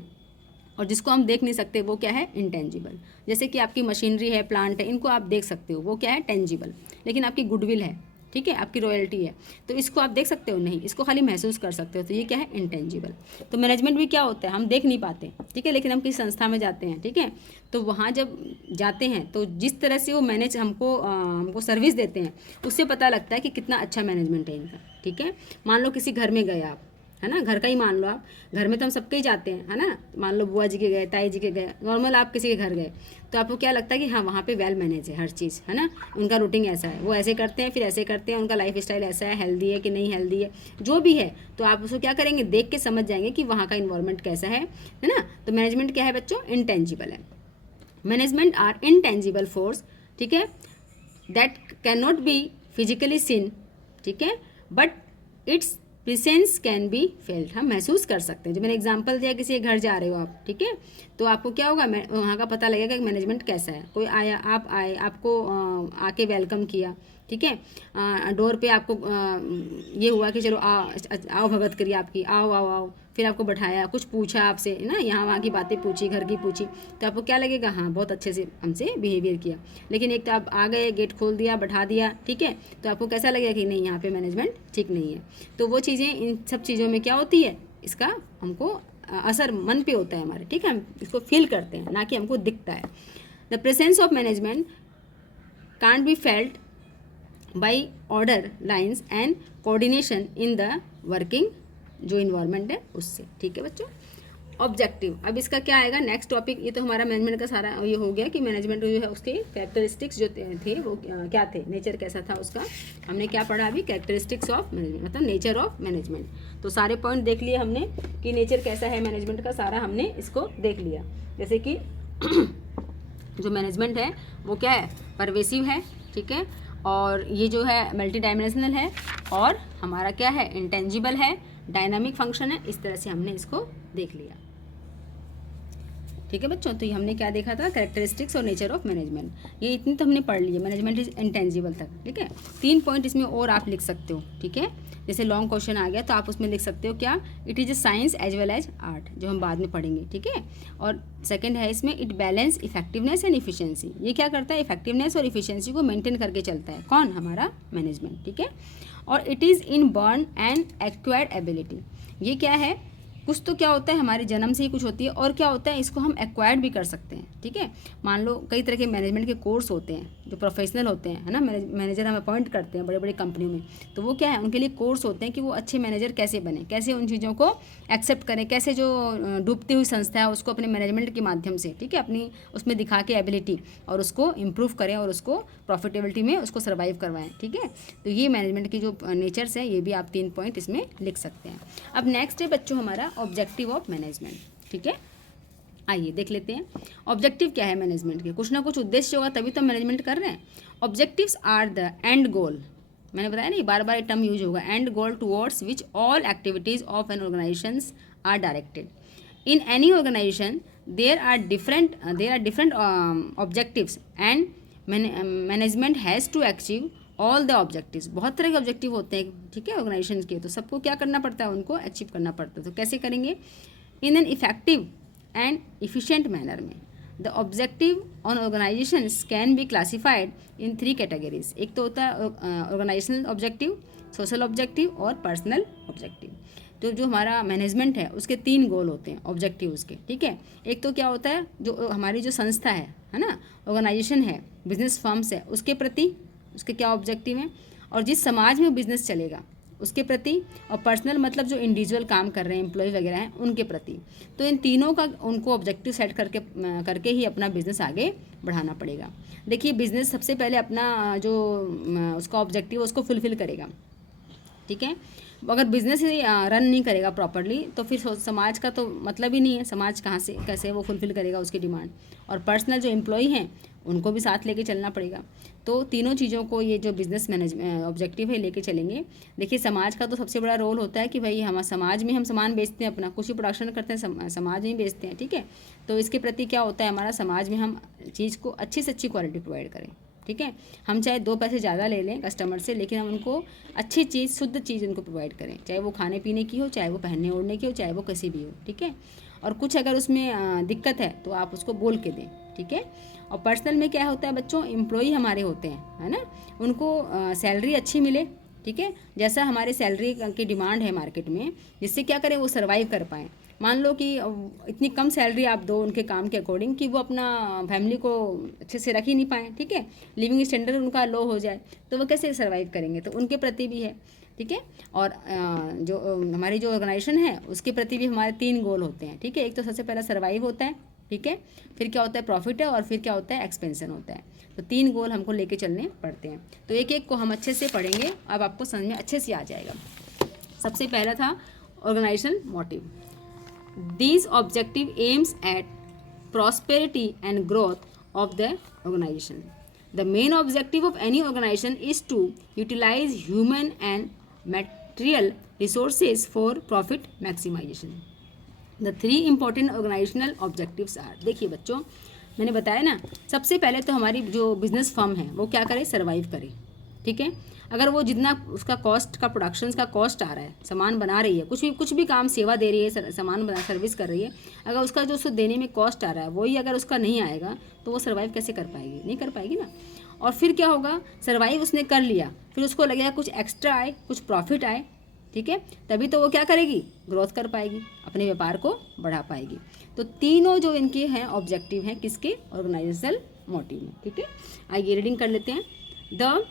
और जिसको हम देख नहीं सकते वो क्या है, इंटेंजिबल। जैसे कि आपकी मशीनरी है, प्लांट है, इनको आप देख सकते हो, वो क्या है, टेंजिबल। लेकिन आपकी गुडविल है, ठीक है, आपकी रॉयल्टी है, तो इसको आप देख सकते हो नहीं, इसको खाली महसूस कर सकते हो, तो ये क्या है, इंटेंजिबल। तो मैनेजमेंट भी क्या होता है, हम देख नहीं पाते, ठीक है, लेकिन हम किसी संस्था में जाते हैं, ठीक है, तो वहाँ जब जाते हैं तो जिस तरह से वो मैनेज हमको सर्विस देते हैं, उससे पता लगता है कि कितना अच्छा मैनेजमेंट है इनका, ठीक है। मान लो किसी घर में गए आप, है ना, घर का ही मान लो आप, घर में तो हम सबके ही जाते हैं, है ना, मान लो बुआ जी के गए, ताई जी के गए, नॉर्मल आप किसी के घर गए, तो आपको क्या लगता है कि हाँ वहाँ पे वेल मैनेज है हर चीज़, है ना, उनका रूटीन ऐसा है, वो ऐसे करते हैं, फिर ऐसे करते हैं, उनका लाइफ स्टाइल ऐसा है, हेल्दी है कि नहीं हेल्दी है, जो भी है, तो आप उसको क्या करेंगे, देख के समझ जाएंगे कि वहाँ का इन्वायरमेंट कैसा है ना। तो मैनेजमेंट क्या है बच्चों, इंटेंजिबल है। मैनेजमेंट आर इनटेंजिबल फोर्स, ठीक है, that can not be physically seen, ठीक है, but its presence can be felt. हम महसूस कर सकते हैं। जो मैंने एग्जांपल दिया, किसी के घर जा रहे हो आप, ठीक है, तो आपको क्या होगा, वहाँ का पता लगेगा कि मैनेजमेंट कैसा है। कोई आया, आप आए, आपको आके वेलकम किया, ठीक है, डोर पे आपको ये हुआ कि चलो आओ भगत करिए आपकी, आओ आओ आओ, फिर आपको बैठाया, कुछ पूछा आपसे ना, यहाँ वहाँ की बातें पूछी, घर की पूछी, तो आपको क्या लगेगा, हाँ बहुत अच्छे से हमसे बिहेवियर किया। लेकिन एक तो आप आ गए, गेट खोल दिया, बैठा दिया, ठीक है, तो आपको कैसा लगेगा कि नहीं, यहाँ पे मैनेजमेंट ठीक नहीं है। तो वो चीज़ें, इन सब चीज़ों में क्या होती है, इसका हमको असर मन पे होता है हमारे, ठीक है, हम इसको फील करते हैं, ना कि हमको दिखता है। The presence of management can't be felt by order lines and coordination in the working जो इन्वायरमेंट है उससे, ठीक है बच्चों। ऑब्जेक्टिव, अब इसका क्या आएगा, नेक्स्ट टॉपिक। ये तो हमारा मैनेजमेंट का सारा ये हो गया कि मैनेजमेंट जो है उसके कैरेक्टरिस्टिक्स जो थे वो क्या थे, नेचर कैसा था उसका, हमने क्या पढ़ा अभी, कैरेक्टरिस्टिक्स ऑफ मैनेजमेंट, मतलब नेचर ऑफ मैनेजमेंट। तो सारे पॉइंट देख लिए हमने कि नेचर कैसा है मैनेजमेंट का, सारा हमने इसको देख लिया। जैसे कि जो मैनेजमेंट है वो क्या है, परवेसिव है, ठीक है, और ये जो है मल्टी डायमेंशनल है, और हमारा क्या है, इंटेंजिबल है, डायनामिक फंक्शन है। इस तरह से हमने इसको देख लिया, ठीक है बच्चों। तो ये हमने क्या देखा था, कैरेक्टरिस्टिक्स और नेचर ऑफ मैनेजमेंट, ये इतनी तो हमने पढ़ ली है, मैनेजमेंट इज इंटेंजिबल तक, ठीक है। 3 पॉइंट इसमें और आप लिख सकते हो, ठीक है, जैसे लॉन्ग क्वेश्चन आ गया तो आप उसमें लिख सकते हो क्या, it is a science as well as art, जो हम बाद में पढ़ेंगे, ठीक है। और सेकंड है इसमें, it balance effectiveness and efficiency, ये क्या करता है, इफेक्टिवनेस और इफिशिएंसी को मेंटेन करके चलता है, कौन, हमारा मैनेजमेंट, ठीक है। और it is in burn and acquired ability, ये क्या है, कुछ तो क्या होता है हमारे जन्म से ही कुछ होती है, और क्या होता है इसको हम एक्वायर्ड भी कर सकते हैं, ठीक है। मान लो कई तरह के मैनेजमेंट के कोर्स होते हैं जो प्रोफेशनल होते हैं, है ना, मैनेजर हम अपॉइंट करते हैं बड़े बड़े कंपनियों में, तो वो क्या है, उनके लिए कोर्स होते हैं कि वो अच्छे मैनेजर कैसे बने, कैसे उन चीज़ों को एक्सेप्ट करें, कैसे जो डूबती हुई संस्था है उसको अपने मैनेजमेंट के माध्यम से, ठीक है, अपनी उसमें दिखा के एबिलिटी और उसको इम्प्रूव करें और उसको प्रॉफिटेबिलिटी में उसको सर्वाइव करवाएं, ठीक है। तो ये मैनेजमेंट की जो नेचर्स हैं, ये भी आप 3 पॉइंट इसमें लिख सकते हैं। अब नेक्स्ट है बच्चों हमारा ऑब्जेक्टिव ऑफ मैनेजमेंट, ठीक है। आइए देख लेते हैं ऑब्जेक्टिव क्या है मैनेजमेंट के, कुछ ना कुछ उद्देश्य होगा तभी तो मैनेजमेंट कर रहे हैं। Objectives are the end goal, मैंने बताया ना, बार बार टर्म यूज होगा, end goal towards which all activities of an organisations are directed. In any organisation there are different objectives and management has to achieve all the objectives. बहुत तरह के objective होते हैं, ठीक है, ऑर्गेनाइजेशन के, तो सबको क्या करना पड़ता है, उनको अचीव करना पड़ता है। तो कैसे करेंगे, in an effective and efficient manner में। The objective on organisations can be classified in 3 categories. एक तो होता है ऑर्गेनाइजेशनल ऑब्जेक्टिव, सोशल ऑब्जेक्टिव और पर्सनल ऑब्जेक्टिव। तो जो हमारा मैनेजमेंट है उसके 3 गोल होते हैं ऑब्जेक्टिव उसके, ठीक है। एक तो क्या होता है, जो हमारी जो संस्था है ना, ऑर्गेनाइजेशन है, बिजनेस फर्म्स है, उसके प्रति उसके क्या ऑब्जेक्टिव हैं, और जिस समाज में बिजनेस चलेगा उसके प्रति, और पर्सनल मतलब जो इंडिविजुअल काम कर रहे हैं, एम्प्लॉय वगैरह हैं, उनके प्रति। तो इन तीनों का उनको ऑब्जेक्टिव सेट करके ही अपना बिजनेस आगे बढ़ाना पड़ेगा। देखिए बिजनेस सबसे पहले अपना जो उसका ऑब्जेक्टिव उसको फुलफिल करेगा, ठीक है। अगर बिजनेस ही रन नहीं करेगा प्रॉपरली तो फिर समाज का तो मतलब ही नहीं है, समाज कहाँ से कैसे वो फुलफ़िल करेगा उसकी डिमांड। और पर्सनल जो एम्प्लॉई हैं उनको भी साथ लेके चलना पड़ेगा। तो तीनों चीज़ों को ये जो बिज़नेस मैनेजमेंट ऑब्जेक्टिव है लेके चलेंगे। देखिए समाज का तो सबसे बड़ा रोल होता है कि भाई हम समाज में हम सामान बेचते हैं, अपना कुछ ही प्रोडक्शन करते हैं, समाज में ही बेचते हैं, ठीक है। तो इसके प्रति क्या होता है हमारा, समाज में हम चीज़ को अच्छी से अच्छी क्वालिटी प्रोवाइड करें, ठीक है। हम चाहे 2 पैसे ज़्यादा ले लें कस्टमर से, लेकिन हम उनको अच्छी चीज़, शुद्ध चीज़ उनको प्रोवाइड करें, चाहे वो खाने पीने की हो, चाहे वो पहनने ओढ़ने की हो, चाहे वो कैसी भी हो, ठीक है। और कुछ अगर उसमें दिक्कत है तो आप उसको बोल के दें, ठीक है। और पर्सनल में क्या होता है बच्चों, एम्प्लॉई हमारे होते हैं, है ना, उनको सैलरी अच्छी मिले, ठीक है, जैसा हमारे सैलरी की डिमांड है मार्केट में, जिससे क्या करें वो सर्वाइव कर पाएँ। मान लो कि इतनी कम सैलरी आप दो उनके काम के अकॉर्डिंग कि वो अपना फैमिली को अच्छे से रख ही नहीं पाएँ, ठीक है, लिविंग स्टैंडर्ड उनका लो हो जाए तो वो कैसे सर्वाइव करेंगे। तो उनके प्रति भी है, ठीक है। और जो हमारी जो ऑर्गेनाइजेशन है उसके प्रति भी हमारे 3 गोल होते हैं, ठीक है। एक तो सबसे पहला सर्वाइव होता है, ठीक है, फिर क्या होता है प्रॉफिट है, और फिर क्या होता है एक्सपेंशन होता है। तो 3 गोल हमको लेके चलने पड़ते हैं। तो एक एक को हम अच्छे से पढ़ेंगे, अब आपको समझ में अच्छे से आ जाएगा। सबसे पहला था organisation motive. These objective aims at prosperity and growth of the organization. The main objective of any organization is to utilize human and material resources for profit maximization. The 3 important organizational objectives are, देखिए बच्चों मैंने बताया ना, सबसे पहले तो हमारी जो बिजनेस फर्म है वो क्या करे, सर्वाइव करे, ठीक है। अगर वो जितना उसका कॉस्ट का प्रोडक्शन का कॉस्ट आ रहा है, सामान बना रही है, कुछ भी काम सेवा दे रही है, सामान बना सर्विस कर रही है, अगर उसका जो उसको देने में कॉस्ट आ रहा है वही अगर उसका नहीं आएगा तो वो सर्वाइव कैसे कर पाएगी, नहीं कर पाएगी ना। और फिर क्या होगा, सर्वाइव उसने कर लिया, फिर उसको लगेगा कुछ एक्स्ट्रा आए, कुछ प्रॉफिट आए, ठीक है, तभी तो वो क्या करेगी, ग्रोथ कर पाएगी, अपने व्यापार को बढ़ा पाएगी। तो तीनों जो इनके हैं ऑब्जेक्टिव हैं किसके, ऑर्गेनाइजेशनल मोटिव में, ठीक है। आइए रीडिंग कर लेते हैं। द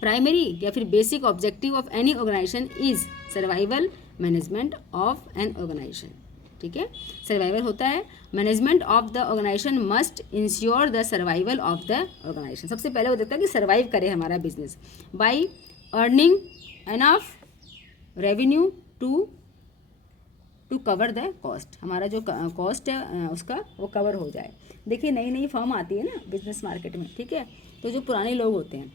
प्राइमरी या फिर basic objective of any organisation is survival management of an organisation, ठीक है। सर्वाइवल होता है, management of the organisation must ensure the survival of the organisation. सबसे पहले वो देखता है कि सर्वाइव करे हमारा business by earning enough revenue to cover the cost. हमारा जो कॉस्ट है उसका वो कवर हो जाए। देखिए नई नई फर्म आती है ना बिजनेस मार्केट में, ठीक है, तो जो पुराने लोग होते हैं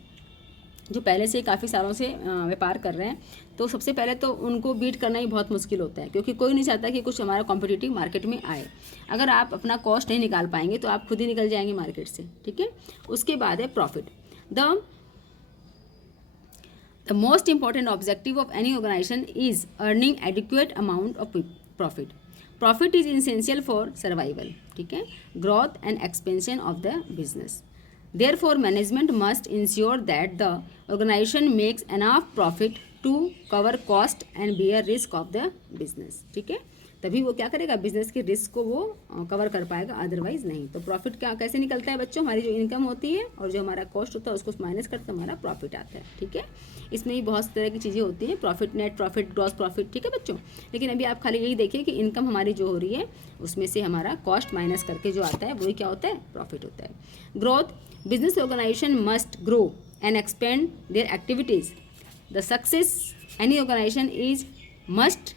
जो पहले से काफ़ी सालों से व्यापार कर रहे हैं, तो सबसे पहले तो उनको बीट करना ही बहुत मुश्किल होता है, क्योंकि कोई नहीं चाहता कि कुछ हमारा कॉम्पिटिटिव मार्केट में आए। अगर आप अपना कॉस्ट नहीं निकाल पाएंगे तो आप खुद ही निकल जाएंगे मार्केट से, ठीक है। उसके बाद है profit. The most important objective of any organisation is earning adequate amount of profit. Profit is essential for survival, ठीक है, growth and expansion of the business. Therefore, management must ensure that the organization makes enough profit to cover cost and bear risk of the business, ठीक है। तभी वो क्या करेगा, business के risk को वो कवर कर पाएगा, अदरवाइज नहीं। तो प्रॉफिट क्या कैसे निकलता है बच्चों, हमारी जो इनकम होती है और जो हमारा कॉस्ट होता है उसको माइनस करते हमारा प्रॉफिट आता है, ठीक है। इसमें भी बहुत तरह की चीज़ें होती हैं, profit, net profit, gross profit, ठीक है बच्चों। लेकिन अभी आप खाली यही देखिए कि इनकम हमारी जो हो रही है उसमें से हमारा कॉस्ट माइनस करके जो आता है वही क्या होता है, प्रॉफिट होता है। Growth, business organization must grow and expand their activities. The success any organization is must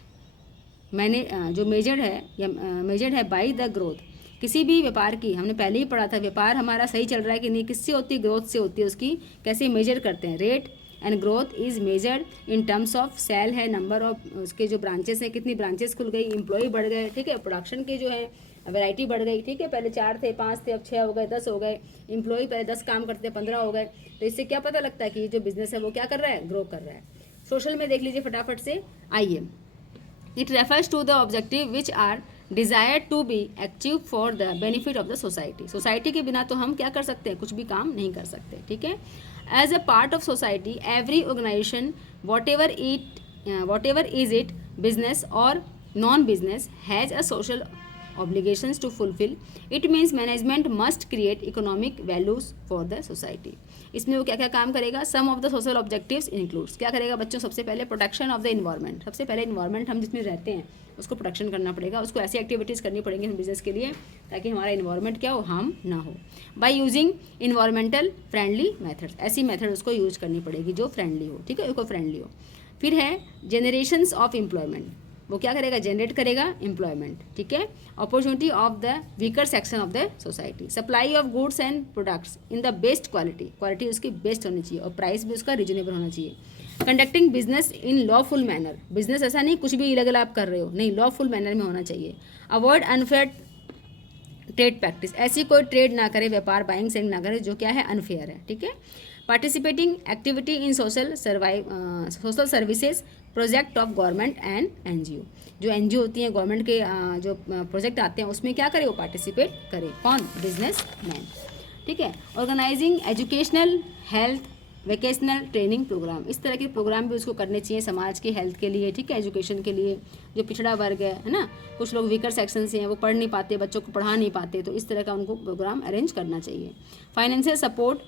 जो मेजर्ड है या मेजर्ड है बाय द ग्रोथ। किसी भी व्यापार की, हमने पहले ही पढ़ा था, व्यापार हमारा सही चल रहा है कि नहीं, किससे होती है, ग्रोथ से होती है। उसकी कैसे मेजर करते हैं, rate and growth is measured in terms of sale है, नंबर ऑफ उसके जो ब्रांचेस हैं, कितनी ब्रांचेस खुल गई, एम्प्लॉय बढ़ गए, ठीक है, प्रोडक्शन के जो है वैरायटी बढ़ गई, ठीक है, पहले 4 थे, 5 थे, अब 6 हो गए, 10 हो गए, एम्प्लॉय पहले 10 काम करते 15 हो गए। तो इससे क्या पता लगता है कि ये जो बिजनेस है वो क्या कर रहा है, ग्रो कर रहा है। सोशल में देख लीजिए फटाफट से, आइए। It refers to the objective which are desire to be achieve for the benefit of the society. Society के बिना तो हम क्या कर सकते हैं, कुछ भी काम नहीं कर सकते, ठीक है। As a part of society every organisation whatever is it business और non business has a social obligations to fulfill. It means management must create economic values for the society. इसमें वो क्या क्या काम करेगा, some of the social objectives includes, क्या करेगा बच्चों, सबसे पहले प्रोटेक्शन ऑफ द इन्वायरमेंट। सबसे पहले इन्वायरमेंट हम जिसमें रहते हैं उसको प्रोटेक्शन करना पड़ेगा, उसको ऐसी एक्टिविटीज़ करनी पड़ेंगी हम बिजनेस के लिए ताकि हमारा इन्वायरमेंट क्या हो, हार्म ना हो। By using environmental friendly methods, ऐसी मेथड उसको यूज करनी पड़ेगी जो फ्रेंडली हो, ठीक है, इको फ्रेंडली हो। फिर है जनरेशंस ऑफ एम्प्लॉयमेंट, वो क्या करेगा, जनरेट करेगा एम्प्लॉयमेंट, ठीक है। Opportunity of the weaker section of the society, supply of goods and products in the best quality, quality उसकी बेस्ट होनी चाहिए और प्राइस भी उसका रीजनेबल होना चाहिए। Conducting business in lawful manner, business ऐसा नहीं कुछ भी इलीगल आप कर रहे हो, नहीं, लॉफुल मैनर में होना चाहिए। अवॉइड अनफेयर ट्रेड प्रैक्टिस, ऐसी कोई ट्रेड ना करे, व्यापार बाइंग सेलिंग ना करे जो क्या है, अनफेयर है, ठीक है। Participating activity in social services project of government and NGO, जो एनजीओ होती हैं गवर्नमेंट के जो प्रोजेक्ट आते हैं उसमें क्या करे, वो पार्टिसिपेट करे, कौन, बिजनेस मैन, ठीक है। Organising educational, health, vocational training programme, इस तरह के प्रोग्राम भी उसको करने चाहिए समाज के हेल्थ के लिए, ठीक है, एजुकेशन के लिए, जो पिछड़ा वर्ग है ना, कुछ लोग वीकर सेक्शन से हैं, वो पढ़ नहीं पाते, बच्चों को पढ़ा नहीं पाते, तो इस तरह का उनको प्रोग्राम अरेंज करना चाहिए। फाइनेंशियल सपोर्ट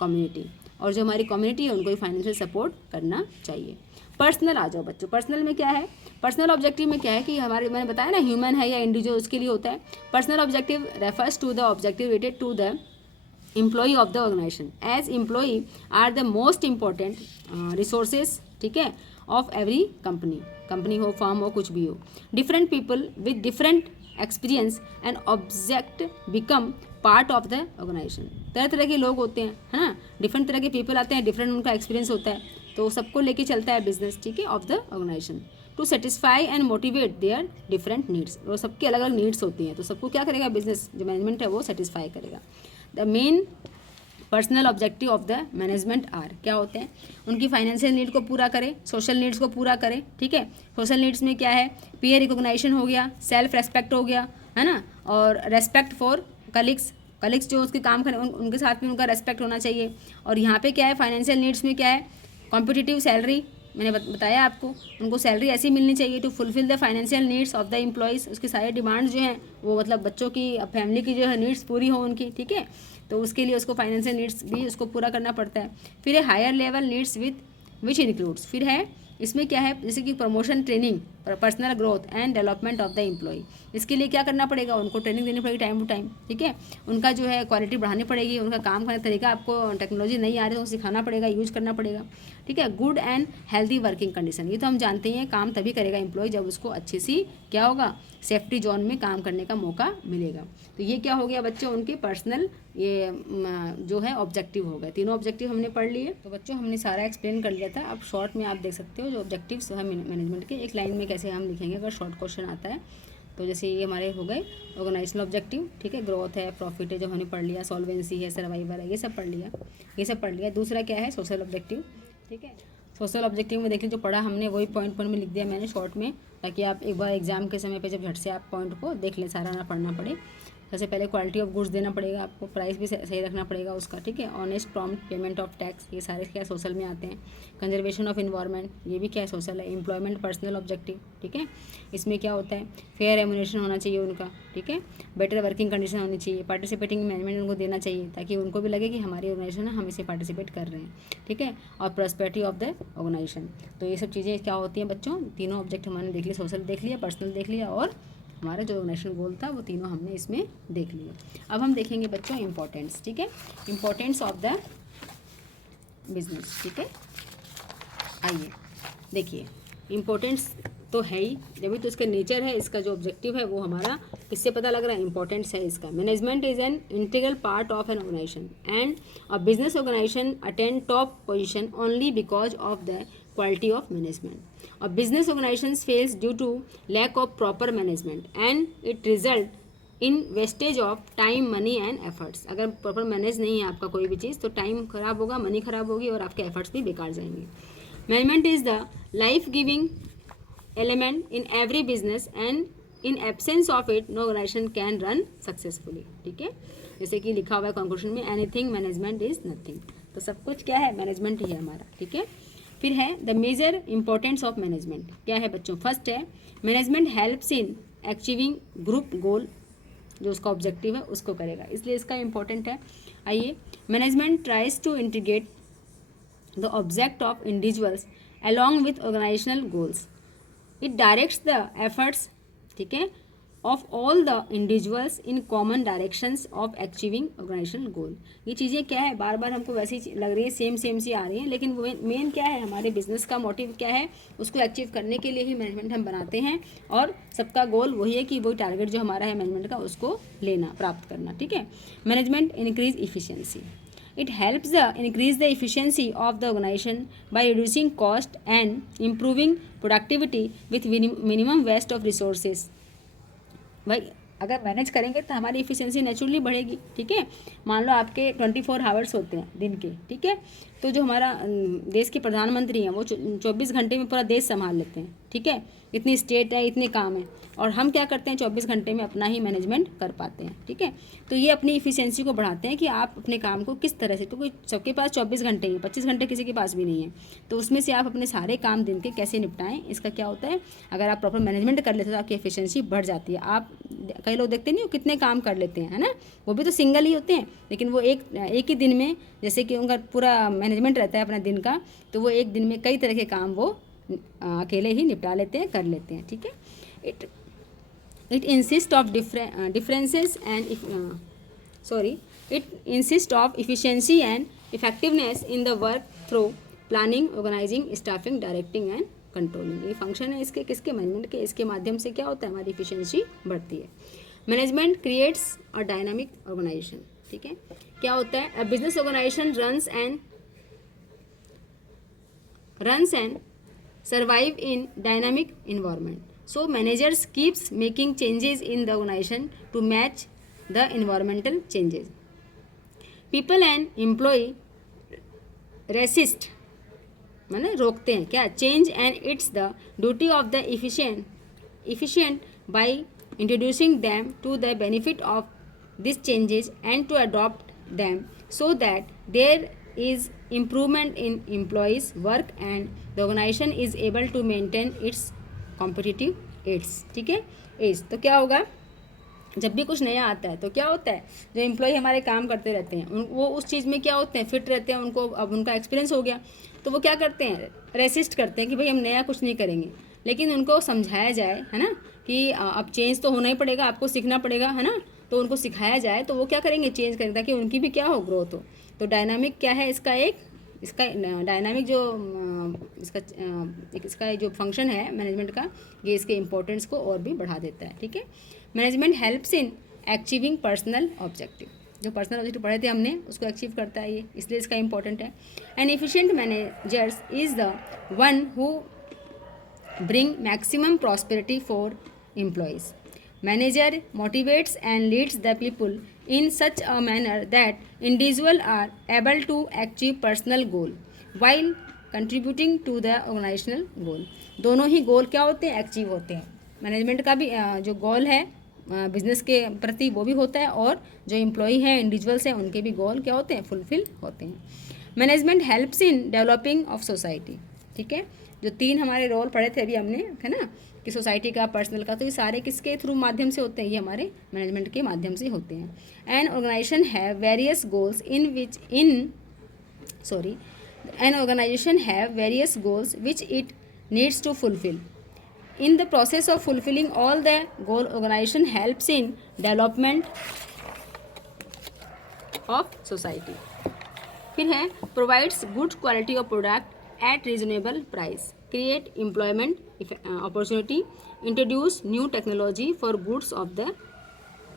कम्युनिटी, और जो हमारी कम्युनिटी है उनको भी फाइनेंशियल सपोर्ट करना चाहिए। पर्सनल आ जाओ बच्चों, पर्सनल में क्या है, पर्सनल ऑब्जेक्टिव में क्या है कि हमारे, मैंने बताया ना, ह्यूमन है या इंडिविजुअल, उसके लिए होता है। Personal objective refers to the objective related to the employee of the organization, as employee are the most important resources, ठीक है, of every company, कंपनी हो, फॉर्म हो, कुछ भी हो। Different people with different experience and object become part of the organisation, तरह तरह के लोग होते हैं, है ना, डिफरेंट तरह के पीपल आते हैं, डिफरेंट उनका एक्सपीरियंस होता है, तो सबको लेके चलता है बिजनेस, ठीक है, of the organisation. To satisfy and motivate their different needs, और सबकी अलग अलग नीड्स होती हैं, तो सबको क्या करेगा, बिजनेस जो मैनेजमेंट है वो सेटिस्फाई करेगा। The main personal objective of the management are, क्या होते हैं, उनकी फाइनेंशियल नीड को पूरा करें, सोशल नीड्स को पूरा करें, ठीक है। सोशल नीड्स में क्या है, पीयर रिकॉग्निशन हो गया, सेल्फ रेस्पेक्ट हो गया, है ना, और रेस्पेक्ट फॉर कलीग्स जो उसके काम करें उनके साथ में उनका रेस्पेक्ट होना चाहिए। और यहाँ पे क्या है, फाइनेंशियल नीड्स में क्या है, कॉम्पिटिटिव सैलरी, मैंने बताया आपको, उनको सैलरी ऐसी मिलनी चाहिए to fulfil the financial needs of the employees, उसकी सारी डिमांड्स जो हैं वो, मतलब बच्चों की, फैमिली की जो है नीड्स पूरी हो उनकी, ठीक है, तो उसके लिए उसको फाइनेंशियल नीड्स भी उसको पूरा करना पड़ता है। फिर है higher level needs which includes, फिर है इसमें क्या है, जैसे कि promotion, training, personal growth and development of the employee, इसके लिए क्या करना पड़ेगा, उनको ट्रेनिंग देनी पड़ेगी टाइम टू टाइम, ठीक है, उनका जो है क्वालिटी बढ़ानी पड़ेगी, उनका काम करने का तरीका, आपको टेक्नोलॉजी नहीं आ रही तो सिखाना पड़ेगा, यूज करना पड़ेगा, ठीक है। Good and healthy working condition, ये तो हम जानते हैं, काम तभी करेगा एम्प्लॉय जब उसको अच्छी सी क्या होगा, सेफ्टी जोन में काम करने का मौका मिलेगा। तो ये क्या हो गया बच्चों, उनके पर्सनल ये जो है ऑब्जेक्टिव हो गए, तीनों ऑब्जेक्टिव हमने पढ़ लिए। तो बच्चों हमने सारा एक्सप्लेन कर लिया था, अब शॉर्ट में आप देख सकते हो जो ऑब्जेक्टिव्स है मैनेजमेंट के, एक लाइन में कैसे हम लिखेंगे अगर शॉर्ट क्वेश्चन आता है। तो जैसे ये हमारे हो गए ऑर्गेनाइजेशनल ऑब्जेक्टिव, ठीक है, ग्रोथ है, प्रॉफिट है जो हमने पढ़ लिया, सॉल्वेंसी है, सर्वाइवल है, ये सब पढ़ लिया। दूसरा क्या है, सोशल ऑब्जेक्टिव, ठीक है। सोशल ऑब्जेक्टिव में देखिए जो पढ़ा हमने वही पॉइंट में लिख दिया मैंने शॉर्ट में, ताकि आप एक बार एग्जाम के समय पे जब झट से आप पॉइंट को देख लें, सारा ना पढ़ना पड़े। सबसे पहले क्वालिटी ऑफ गुड्स देना पड़ेगा आपको, प्राइस भी सही रखना पड़ेगा उसका, ठीक है। Honest prompt payment of tax, ये सारे क्या सोशल में आते हैं। कंजर्वेशन ऑफ इन्वायरमेंट, ये भी क्या है, सोशल है। एम्प्लॉयमेंट पर्सनल ऑब्जेक्टिव, ठीक है, इसमें क्या होता है, फेयर रेम्यूनरेशन होना चाहिए उनका, ठीक है, बेटर वर्किंग कंडीशन होनी चाहिए, पार्टिसिपेटिंग मैनेजमेंट उनको देना चाहिए ताकि उनको भी लगे कि हमारी ऑर्गेनाइजेशन है, हम इसे पार्टिसिपेट कर रहे हैं, ठीक है, और प्रॉस्पेरिटी ऑफ द ऑर्गेनाइजेशन। तो ये सब चीज़ें क्या होती हैं बच्चों, तीनों ऑब्जेक्ट हमने देख लिया, सोशल देख लिया, पर्सनल देख लिया, और हमारा जो नेशनल गोल था वो तीनों हमने इसमें देख लिए। अब हम देखेंगे बच्चों इम्पोर्टेंस, ठीक है, इम्पोर्टेंस ऑफ द बिजनेस, ठीक है। आइए देखिए, इम्पोर्टेंस तो है ही, जब भी तो इसका नेचर है, इसका जो ऑब्जेक्टिव है वो हमारा इससे पता लग रहा है, इंपॉर्टेंस है इसका। Management is an integral part of an organisation and a business organisation attend top position only because of the quality of management. A business organization fails due to lack of proper management and it result in wastage of time, money and efforts. अगर proper manage नहीं है आपका कोई भी चीज़ तो time खराब होगा, money खराब होगी और आपके एफर्ट्स भी बेकार जाएंगे। Management is the life giving element in every business and in absence of it no organisation can run successfully, ठीक है। जैसे कि लिखा हुआ है कंक्लूजन में, एनीथिंग मैनेजमेंट इज नथिंग, तो सब कुछ क्या है, मैनेजमेंट ही है हमारा, ठीक है। फिर है the major importance of management, क्या है बच्चों, फर्स्ट है management helps in achieving group goal, जो उसका ऑब्जेक्टिव है उसको करेगा, इसलिए इसका इंपॉर्टेंट है। आइए, management tries to integrate the object of individuals along with organisational goals, it directs the efforts, ठीक है, of all the individuals in common directions of achieving organisational goal. ये चीज़ें क्या है, बार बार हमको वैसी लग रही है, सेम सेम सी आ रही हैं, लेकिन वो मेन क्या है, हमारे बिजनेस का मोटिव क्या है, उसको अचीव करने के लिए ही मैनेजमेंट हम बनाते हैं, और सबका गोल वही है कि वही टारगेट जो हमारा है मैनेजमेंट का, उसको लेना, प्राप्त करना। ठीक है। Management increase efficiency. It helps increase the efficiency of the organization by reducing cost and improving productivity with minimum waste of resources. भाई अगर मैनेज करेंगे तो हमारी इफिशियंसी नेचुरली बढ़ेगी। ठीक है। मान लो आपके 24 आवर्स होते हैं दिन के। ठीक है। तो जो हमारा देश के प्रधानमंत्री हैं वो 24 घंटे में पूरा देश संभाल लेते हैं। ठीक है। इतनी स्टेट है, इतने काम है, और हम क्या करते हैं 24 घंटे में अपना ही मैनेजमेंट कर पाते हैं। ठीक है। तो ये अपनी इफिशियंसी को बढ़ाते हैं कि आप अपने काम को किस तरह से, तो कोई सबके पास 24 घंटे ही है, 25 घंटे किसी के पास भी नहीं है, तो उसमें से आप अपने सारे काम दिन के कैसे निपटाएं, इसका क्या होता है, अगर आप प्रॉपर मैनेजमेंट कर लेते हो तो आपकी एफिशिएंसी बढ़ जाती है। आप कई लोग देखते नहीं हो कितने काम कर लेते हैं, है ना, वो भी तो सिंगल ही होते हैं, लेकिन वो एक ही दिन में, जैसे कि उनका पूरा मैनेजमेंट रहता है अपना दिन का, तो वो एक दिन में कई तरह के काम वो अकेले ही निपटा लेते हैं, कर लेते हैं। ठीक है। it insists of differences and it insists of efficiency and effectiveness in the work through planning, organizing, staffing, directing and controlling। ये फंक्शन है इसके, किसके, मैनेजमेंट के। इसके माध्यम से क्या होता है, हमारी इफिशियंसी बढ़ती है। Management creates a dynamic organisation. ठीक है। क्या होता है, a business organisation runs and survive in dynamic environment. So managers keeps making changes in the organization to match the environmental changes. People and employee resist, माने रोकते हैं क्या, change, and it's the duty of the efficient by introducing them to the benefit of these changes and to adopt them so that there is improvement in employees' work and the organization is able to maintain its competitive edge। ठीक है, as. तो क्या होगा, जब भी कुछ नया आता है तो क्या होता है, जो एम्प्लॉय हमारे काम करते रहते हैं वो उस चीज़ में क्या होते हैं, फिट रहते हैं, उनको अब उनका एक्सपीरियंस हो गया, तो वो क्या करते हैं, रेसिस्ट करते हैं कि भाई हम नया कुछ नहीं करेंगे। लेकिन उनको समझाया जाए, है ना, कि अब चेंज तो होना ही पड़ेगा, आपको सीखना पड़ेगा, है ना, तो उनको सिखाया जाए तो वो क्या करेंगे, चेंज करेंगे, ताकि उनकी भी क्या हो, ग्रोथ हो। तो डायनामिक क्या है इसका, इसका डायनामिक जो इसका जो फंक्शन है मैनेजमेंट का, ये इसके इम्पोर्टेंस को और भी बढ़ा देता है। ठीक है। Management helps in achieving personal objective. जो पर्सनल ऑब्जेक्टिव पढ़े थे हमने, उसको अचीव करता है ये, इसलिए इसका इंपॉर्टेंट है। N efficient managers is the one who bring maximum prosperity for employees. Manager motivates and leads the people in such a manner that individuals are able to achieve personal goal while contributing to the organizational goal। दोनों ही गोल क्या होते हैं, achieve होते हैं। Management का भी जो गोल है बिजनेस के प्रति वो भी होता है, और जो एम्प्लॉई हैं, इंडिविजुअल्स हैं, उनके भी गोल क्या होते हैं, फुलफिल होते हैं। Management helps in developing of society. ठीक है। जो 3 हमारे रोल पढ़े थे अभी हमने, है ना, कि सोसाइटी का, पर्सनल का, तो ये सारे किसके थ्रू माध्यम से होते हैं, ये हमारे मैनेजमेंट के माध्यम से होते हैं। An organisation have various goals which it needs to fulfil. In the process of fulfilling all the goal, organization helps in development of society। फिर है provides good quality of product at reasonable price, create employment opportunity, introduce new technology for goods of the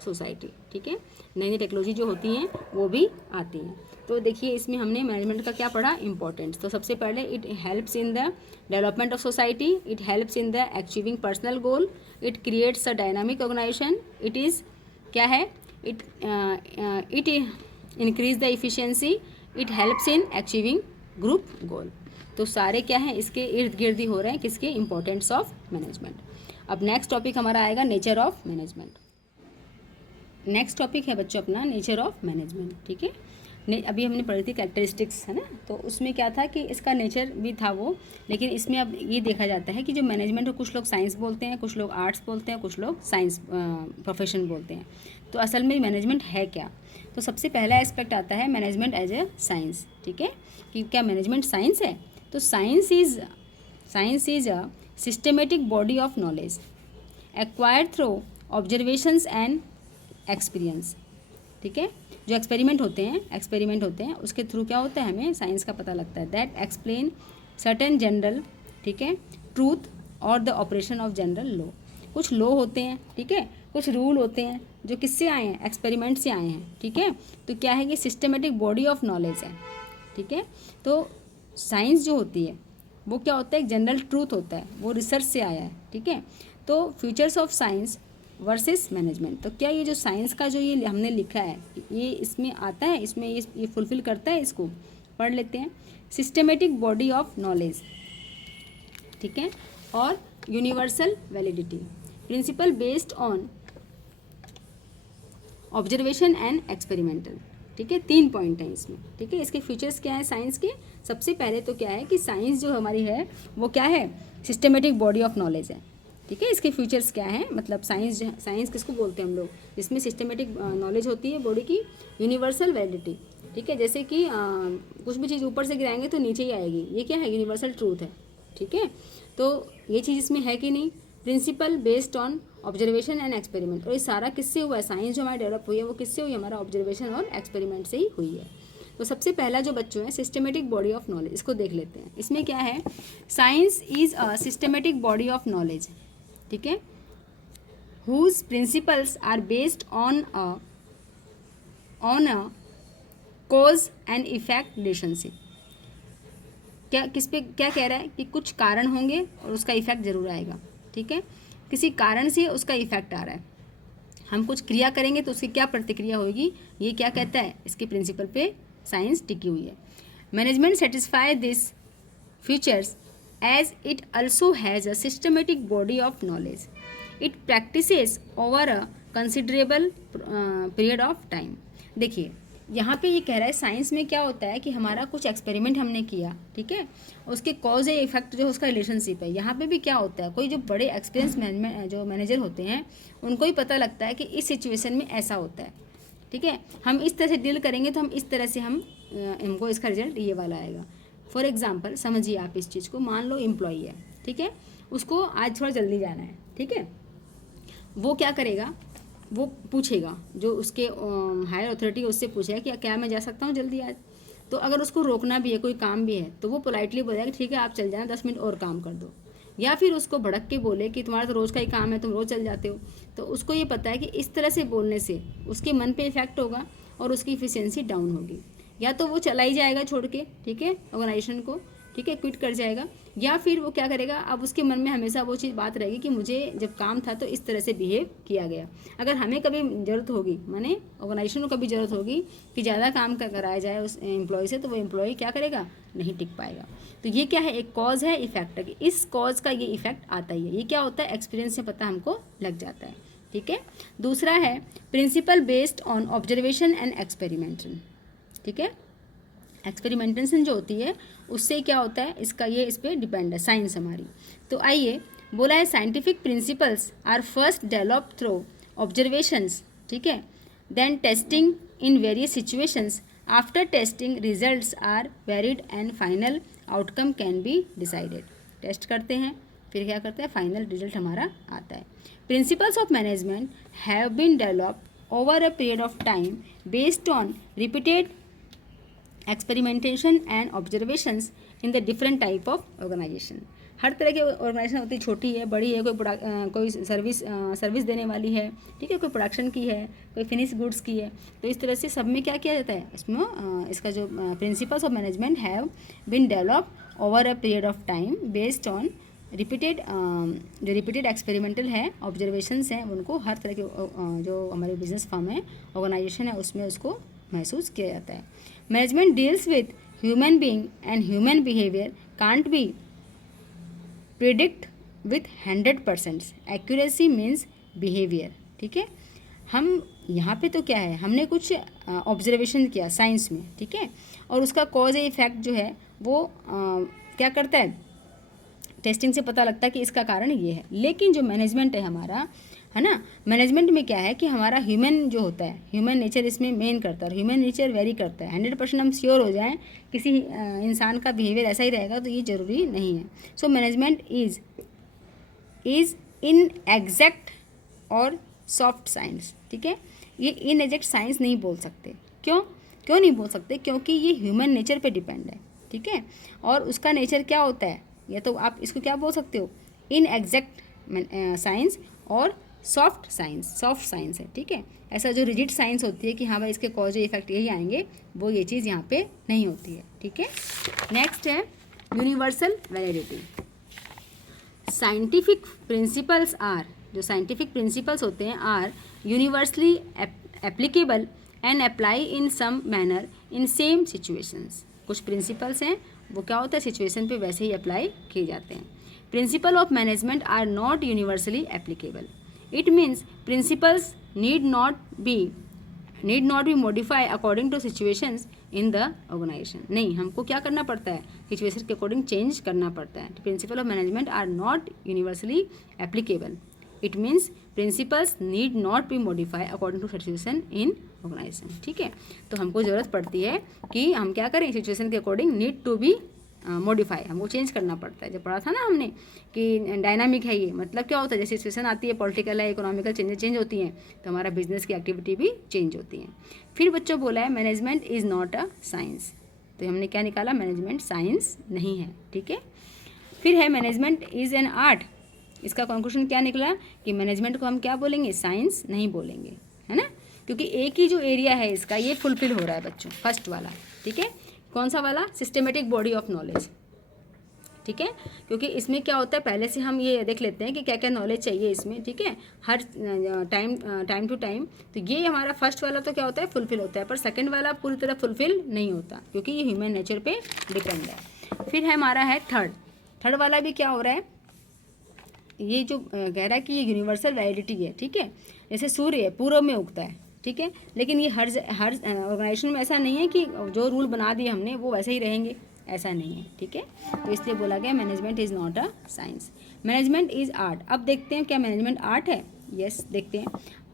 society। ठीक है। नई नई technology जो होती हैं वो भी आती हैं। तो देखिए इसमें हमने मैनेजमेंट का क्या पढ़ा, इंपॉर्टेंस। तो सबसे पहले it helps in the development of society, it helps in the achieving personal goal, it creates a dynamic organisation, it is क्या है, it increase the efficiency, it helps in achieving group goal. तो सारे क्या हैं, इसके इर्द गिर्द ही हो रहे हैं, किसके, इंपॉर्टेंस ऑफ मैनेजमेंट। अब नेक्स्ट टॉपिक हमारा आएगा nature of management. Next topic है बच्चों अपना नेचर ऑफ मैनेजमेंट। ठीक है। अभी हमने पढ़ी थी कैरेक्टरिस्टिक्स, है ना, तो उसमें क्या था कि इसका नेचर भी था वो, लेकिन इसमें अब ये देखा जाता है कि जो मैनेजमेंट को कुछ लोग साइंस बोलते हैं, कुछ लोग आर्ट्स बोलते हैं, कुछ लोग साइंस प्रोफेशन बोलते हैं। तो असल में मैनेजमेंट है क्या, तो सबसे पहला एस्पेक्ट आता है मैनेजमेंट एज ए साइंस। ठीक है, कि क्या मैनेजमेंट साइंस है, तो science is a systematic body of knowledge acquired through observations and experience, ठीक है। जो एक्सपेरिमेंट होते हैं उसके थ्रू क्या होता है, हमें साइंस का पता लगता है। दैट एक्सप्लेन सर्टेन जनरल, ठीक है, ट्रूथ और the operation of general law. कुछ लॉ होते हैं, ठीक है, कुछ रूल होते हैं जो किससे आए हैं, एक्सपेरिमेंट से आए हैं, ठीक है। तो क्या है कि सिस्टमेटिक बॉडी ऑफ नॉलेज है, ठीक है। तो साइंस जो होती है वो क्या होता है, एक जनरल ट्रूथ होता है, वो रिसर्च से आया है, ठीक है। तो futures of science versus management, तो क्या ये जो साइंस का जो ये हमने लिखा है ये इसमें आता है, इसमें ये फुलफिल करता है, इसको पढ़ लेते हैं। सिस्टमेटिक बॉडी ऑफ नॉलेज, ठीक है, और universal validity, principle based on observation and experimental, ठीक है। 3 पॉइंट हैं इसमें, ठीक है। इसके फीचर्स क्या है साइंस के, सबसे पहले तो क्या है कि साइंस जो हमारी है वो क्या है, सिस्टमेटिक बॉडी ऑफ नॉलेज है, ठीक है। इसके फीचर्स क्या हैं, मतलब साइंस किसको बोलते हैं हम लोग, जिसमें सिस्टमेटिक नॉलेज होती है बॉडी की। यूनिवर्सल वैलिडिटी, ठीक है, जैसे कि कुछ भी चीज़ ऊपर से गिराएंगे तो नीचे ही आएगी, ये क्या है, यूनिवर्सल ट्रूथ है, ठीक है। तो ये चीज़ इसमें है कि नहीं। Principle based on observation and experiment, और ये सारा किससे हुआ है, साइंस जो हमारी डेवलप हुई है वो किससे हुई है, हमारा ऑब्जर्वेशन और एक्सपेरिमेंट से ही हुई है। तो सबसे पहला जो बच्चों है सिस्टमेटिक बॉडी ऑफ नॉलेज, इसको देख लेते हैं। इसमें क्या है, science is a systematic body of knowledge, ठीक है, whose principles are based on a cause and effect relationship. क्या किस पे क्या कह रहा है कि कुछ कारण होंगे और उसका इफेक्ट जरूर आएगा, ठीक है। किसी कारण से उसका इफेक्ट आ रहा है, हम कुछ क्रिया करेंगे तो उसकी क्या प्रतिक्रिया होगी, ये क्या कहता है, इसके प्रिंसिपल पे साइंस टिकी हुई है। Management satisfy this features as it also has a systematic body of knowledge it practises over a considerable period of time. देखिए यहाँ पे ये कह रहा है साइंस में क्या होता है कि हमारा कुछ एक्सपेरिमेंट हमने किया, ठीक है, उसके कॉज या इफेक्ट जो उसका रिलेशनशिप है। यहाँ पे भी क्या होता है, कोई जो बड़े एक्सपीरियंस जो मैनेजर होते हैं उनको ही पता लगता है कि इस सिचुएशन में ऐसा होता है, ठीक है, हम इस तरह से डील करेंगे तो हम इस तरह से हमको इसका रिजल्ट ये वाला आएगा। फॉर एग्जाम्पल समझिए आप इस चीज़ को, मान लो एम्प्लॉई है, ठीक है, उसको आज थोड़ा जल्दी जाना है, ठीक है, वो क्या करेगा, वो पूछेगा जो उसके हायर अथॉरिटी उससे पूछेगा कि क्या मैं जा सकता हूँ जल्दी आज। तो अगर उसको रोकना भी है, कोई काम भी है, तो वो पोलाइटली बोलेगा कि ठीक है आप चल जाना, 10 मिनट और काम कर दो। या फिर उसको भड़क के बोले कि तुम्हारा तो रोज़ का ही काम है, तुम रोज़ चल जाते हो। तो उसको ये पता है कि इस तरह से बोलने से उसके मन पे इफेक्ट होगा और उसकी इफिशियंसी डाउन होगी। या तो वो चला ही जाएगा छोड़ के, ठीक है, ऑर्गेनाइजेशन को, ठीक है, क्विट कर जाएगा। या फिर वो क्या करेगा, अब उसके मन में हमेशा वो चीज़ बात रहेगी कि मुझे जब काम था तो इस तरह से बिहेव किया गया। अगर हमें कभी ज़रूरत होगी, माने ऑर्गेनाइजेशन को कभी ज़रूरत होगी कि ज़्यादा काम कराया जाए उस एम्प्लॉय से, तो वो एम्प्लॉय क्या करेगा, नहीं टिक पाएगा। तो ये क्या है, एक कॉज है, इफेक्ट है, कि इस कॉज का ये इफेक्ट आता ही है। ये क्या होता है, एक्सपीरियंस से पता हमको लग जाता है, ठीक है। दूसरा है principle based on observation and experimental, ठीक है। एक्सपेरिमेंटेशन जो होती है उससे क्या होता है, इसका ये इस पर डिपेंड है साइंस हमारी। तो आइए, बोला है scientific principles are first develop through observations, ठीक है, then testing in various situations, after testing results are varied and final outcome can be decided. Test करते हैं फिर क्या करते हैं, फाइनल रिजल्ट हमारा आता है। Principles of management have been developed over a period of time based on repeated experimentation and observations in the different type of organisation. हर तरह की ऑर्गेनाइजेशन होती है, छोटी है, बड़ी है, कोई सर्विस देने वाली है, ठीक है, कोई प्रोडक्शन की है, कोई फिनिश गुड्स की है। तो इस तरह से सब में क्या किया जाता है, इसमें इसका जो principles of management have been develop over a period of time based on repeated, जो रिपीटेड एक्सपेरिमेंटल है, ऑब्जर्वेशंस हैं, उनको हर तरह के जो हमारे बिजनेस फर्म है, ऑर्गेनाइजेशन है, उसमें उसको महसूस किया जाता है। Management deals with human being and human behaviour can't be predict with 100% accuracy means behaviour, ठीक है। हम यहाँ पे तो क्या है, हमने कुछ ऑब्जर्वेशन किया साइंस में, ठीक है, और उसका कॉज या इफेक्ट जो है वो क्या करता है, टेस्टिंग से पता लगता है कि इसका कारण ये है। लेकिन जो मैनेजमेंट है हमारा, है ना, मैनेजमेंट में क्या है कि हमारा ह्यूमन जो होता है, ह्यूमन नेचर इसमें मेन करता है, ह्यूमन नेचर वेरी करता है। 100% हम श्योर हो जाएं किसी इंसान का बिहेवियर ऐसा ही रहेगा तो ये ज़रूरी नहीं है। So management is in exact और सॉफ्ट साइंस, ठीक है। ये इनएग्जैक्ट साइंस नहीं बोल सकते। क्यों नहीं बोल सकते? क्योंकि ये ह्यूमन नेचर पे डिपेंड है, ठीक है। और उसका नेचर क्या होता है, या तो आप इसको क्या बोल सकते हो, इनएग्जैक्ट साइंस और सॉफ्ट साइंस है, ठीक है। ऐसा जो रिजिड साइंस होती है कि हाँ भाई इसके कॉज इफेक्ट यही आएंगे, वो ये चीज़ यहाँ पे नहीं होती है, ठीक है। नेक्स्ट है universal validity. Scientific principles are, जो साइंटिफिक प्रिंसिपल्स होते हैं are universally applicable and apply in some manner in same situations. कुछ प्रिंसिपल्स हैं वो क्या होता है, सिचुएशन पे वैसे ही अप्लाई किए जाते हैं। Principle of management are not universally applicable. It means principles need not be modify according to situations in the organisation. नहीं, हमको क्या करना पड़ता है, सिचुएशन के अकॉर्डिंग चेंज करना पड़ता है। Principle of management are not universally applicable. It means principles need not be modify according to situation in organisation, ठीक है। तो हमको ज़रूरत पड़ती है कि हम क्या करें, सिचुएशन के according need to be modify, हमको चेंज करना पड़ता है। जब पढ़ा था ना हमने कि डायनामिक है ये, मतलब क्या होता है, जैसे सिचुएशन आती है, पॉलिटिकल है, इकोनॉमिकल चेंज होती हैं, तो हमारा बिजनेस की एक्टिविटी भी चेंज होती है। फिर बच्चों बोला है management is not a science, तो हमने क्या निकाला, मैनेजमेंट साइंस नहीं है, ठीक है। फिर है मैनेजमेंट इज़ एन आर्ट। इसका कंक्लूजन क्या निकला कि मैनेजमेंट को हम क्या बोलेंगे, साइंस नहीं बोलेंगे, है ना, क्योंकि एक ही जो एरिया है इसका ये फुलफिल हो रहा है बच्चों, फर्स्ट वाला, ठीक है। कौन सा वाला, सिस्टमेटिक बॉडी ऑफ नॉलेज, ठीक है। क्योंकि इसमें क्या होता है, पहले से हम ये देख लेते हैं कि क्या क्या नॉलेज चाहिए इसमें, ठीक है, हर टाइम टू टाइम। तो ये हमारा फर्स्ट वाला तो क्या होता है, फुलफिल होता है, पर सेकंड वाला पूरी तरह फुलफिल नहीं होता, क्योंकि ये ह्यूमन नेचर पे डिपेंड है। फिर है हमारा है थर्ड वाला भी क्या हो रहा है, ये जो कह रहा है कि ये यूनिवर्सल वैलिडिटी है, ठीक है। जैसे सूर्य पूर्व में उगता है, ठीक है, लेकिन ये हर ऑर्गेनाइजेशन में ऐसा नहीं है कि जो रूल बना दिए हमने वो वैसे ही रहेंगे, ऐसा नहीं है, ठीक है। तो इसलिए बोला गया management is not a science, management is art. अब देखते हैं क्या मैनेजमेंट आर्ट है, यस देखते हैं।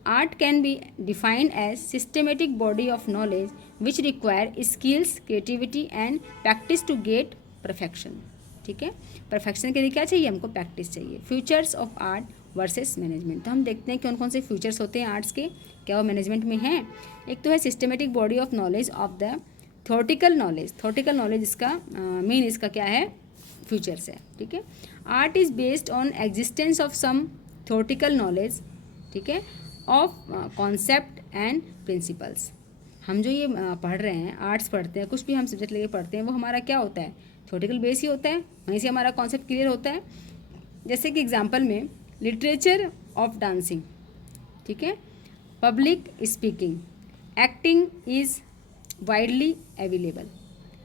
Art can be defined as systematic body of knowledge which require skills, creativity and practice to get perfection, ठीक है। परफेक्शन के लिए क्या चाहिए, हमको प्रैक्टिस चाहिए। Futures of art versus management, तो हम देखते हैं कौन कौन से फ्यूचर्स होते हैं आर्ट्स के, क्या वो मैनेजमेंट में हैं। एक तो है systematic body of knowledge of the theoretical knowledge इसका मेन इसका क्या है, फ्यूचर्स है, ठीक है। Art is based on existence of some theoretical knowledge, ठीक है, ऑफ कॉन्सेप्ट एंड प्रिंसिपल्स। हम जो ये पढ़ रहे हैं, आर्ट्स पढ़ते हैं, कुछ भी हम सब्जेक्ट लेके पढ़ते हैं, वो हमारा क्या होता है, थ्योरेटिकल बेस ही होता है, वहीं से हमारा कॉन्सेप्ट क्लियर होता है। जैसे कि एग्जांपल में लिटरेचर ऑफ डांसिंग, ठीक है, public speaking, acting is widely available,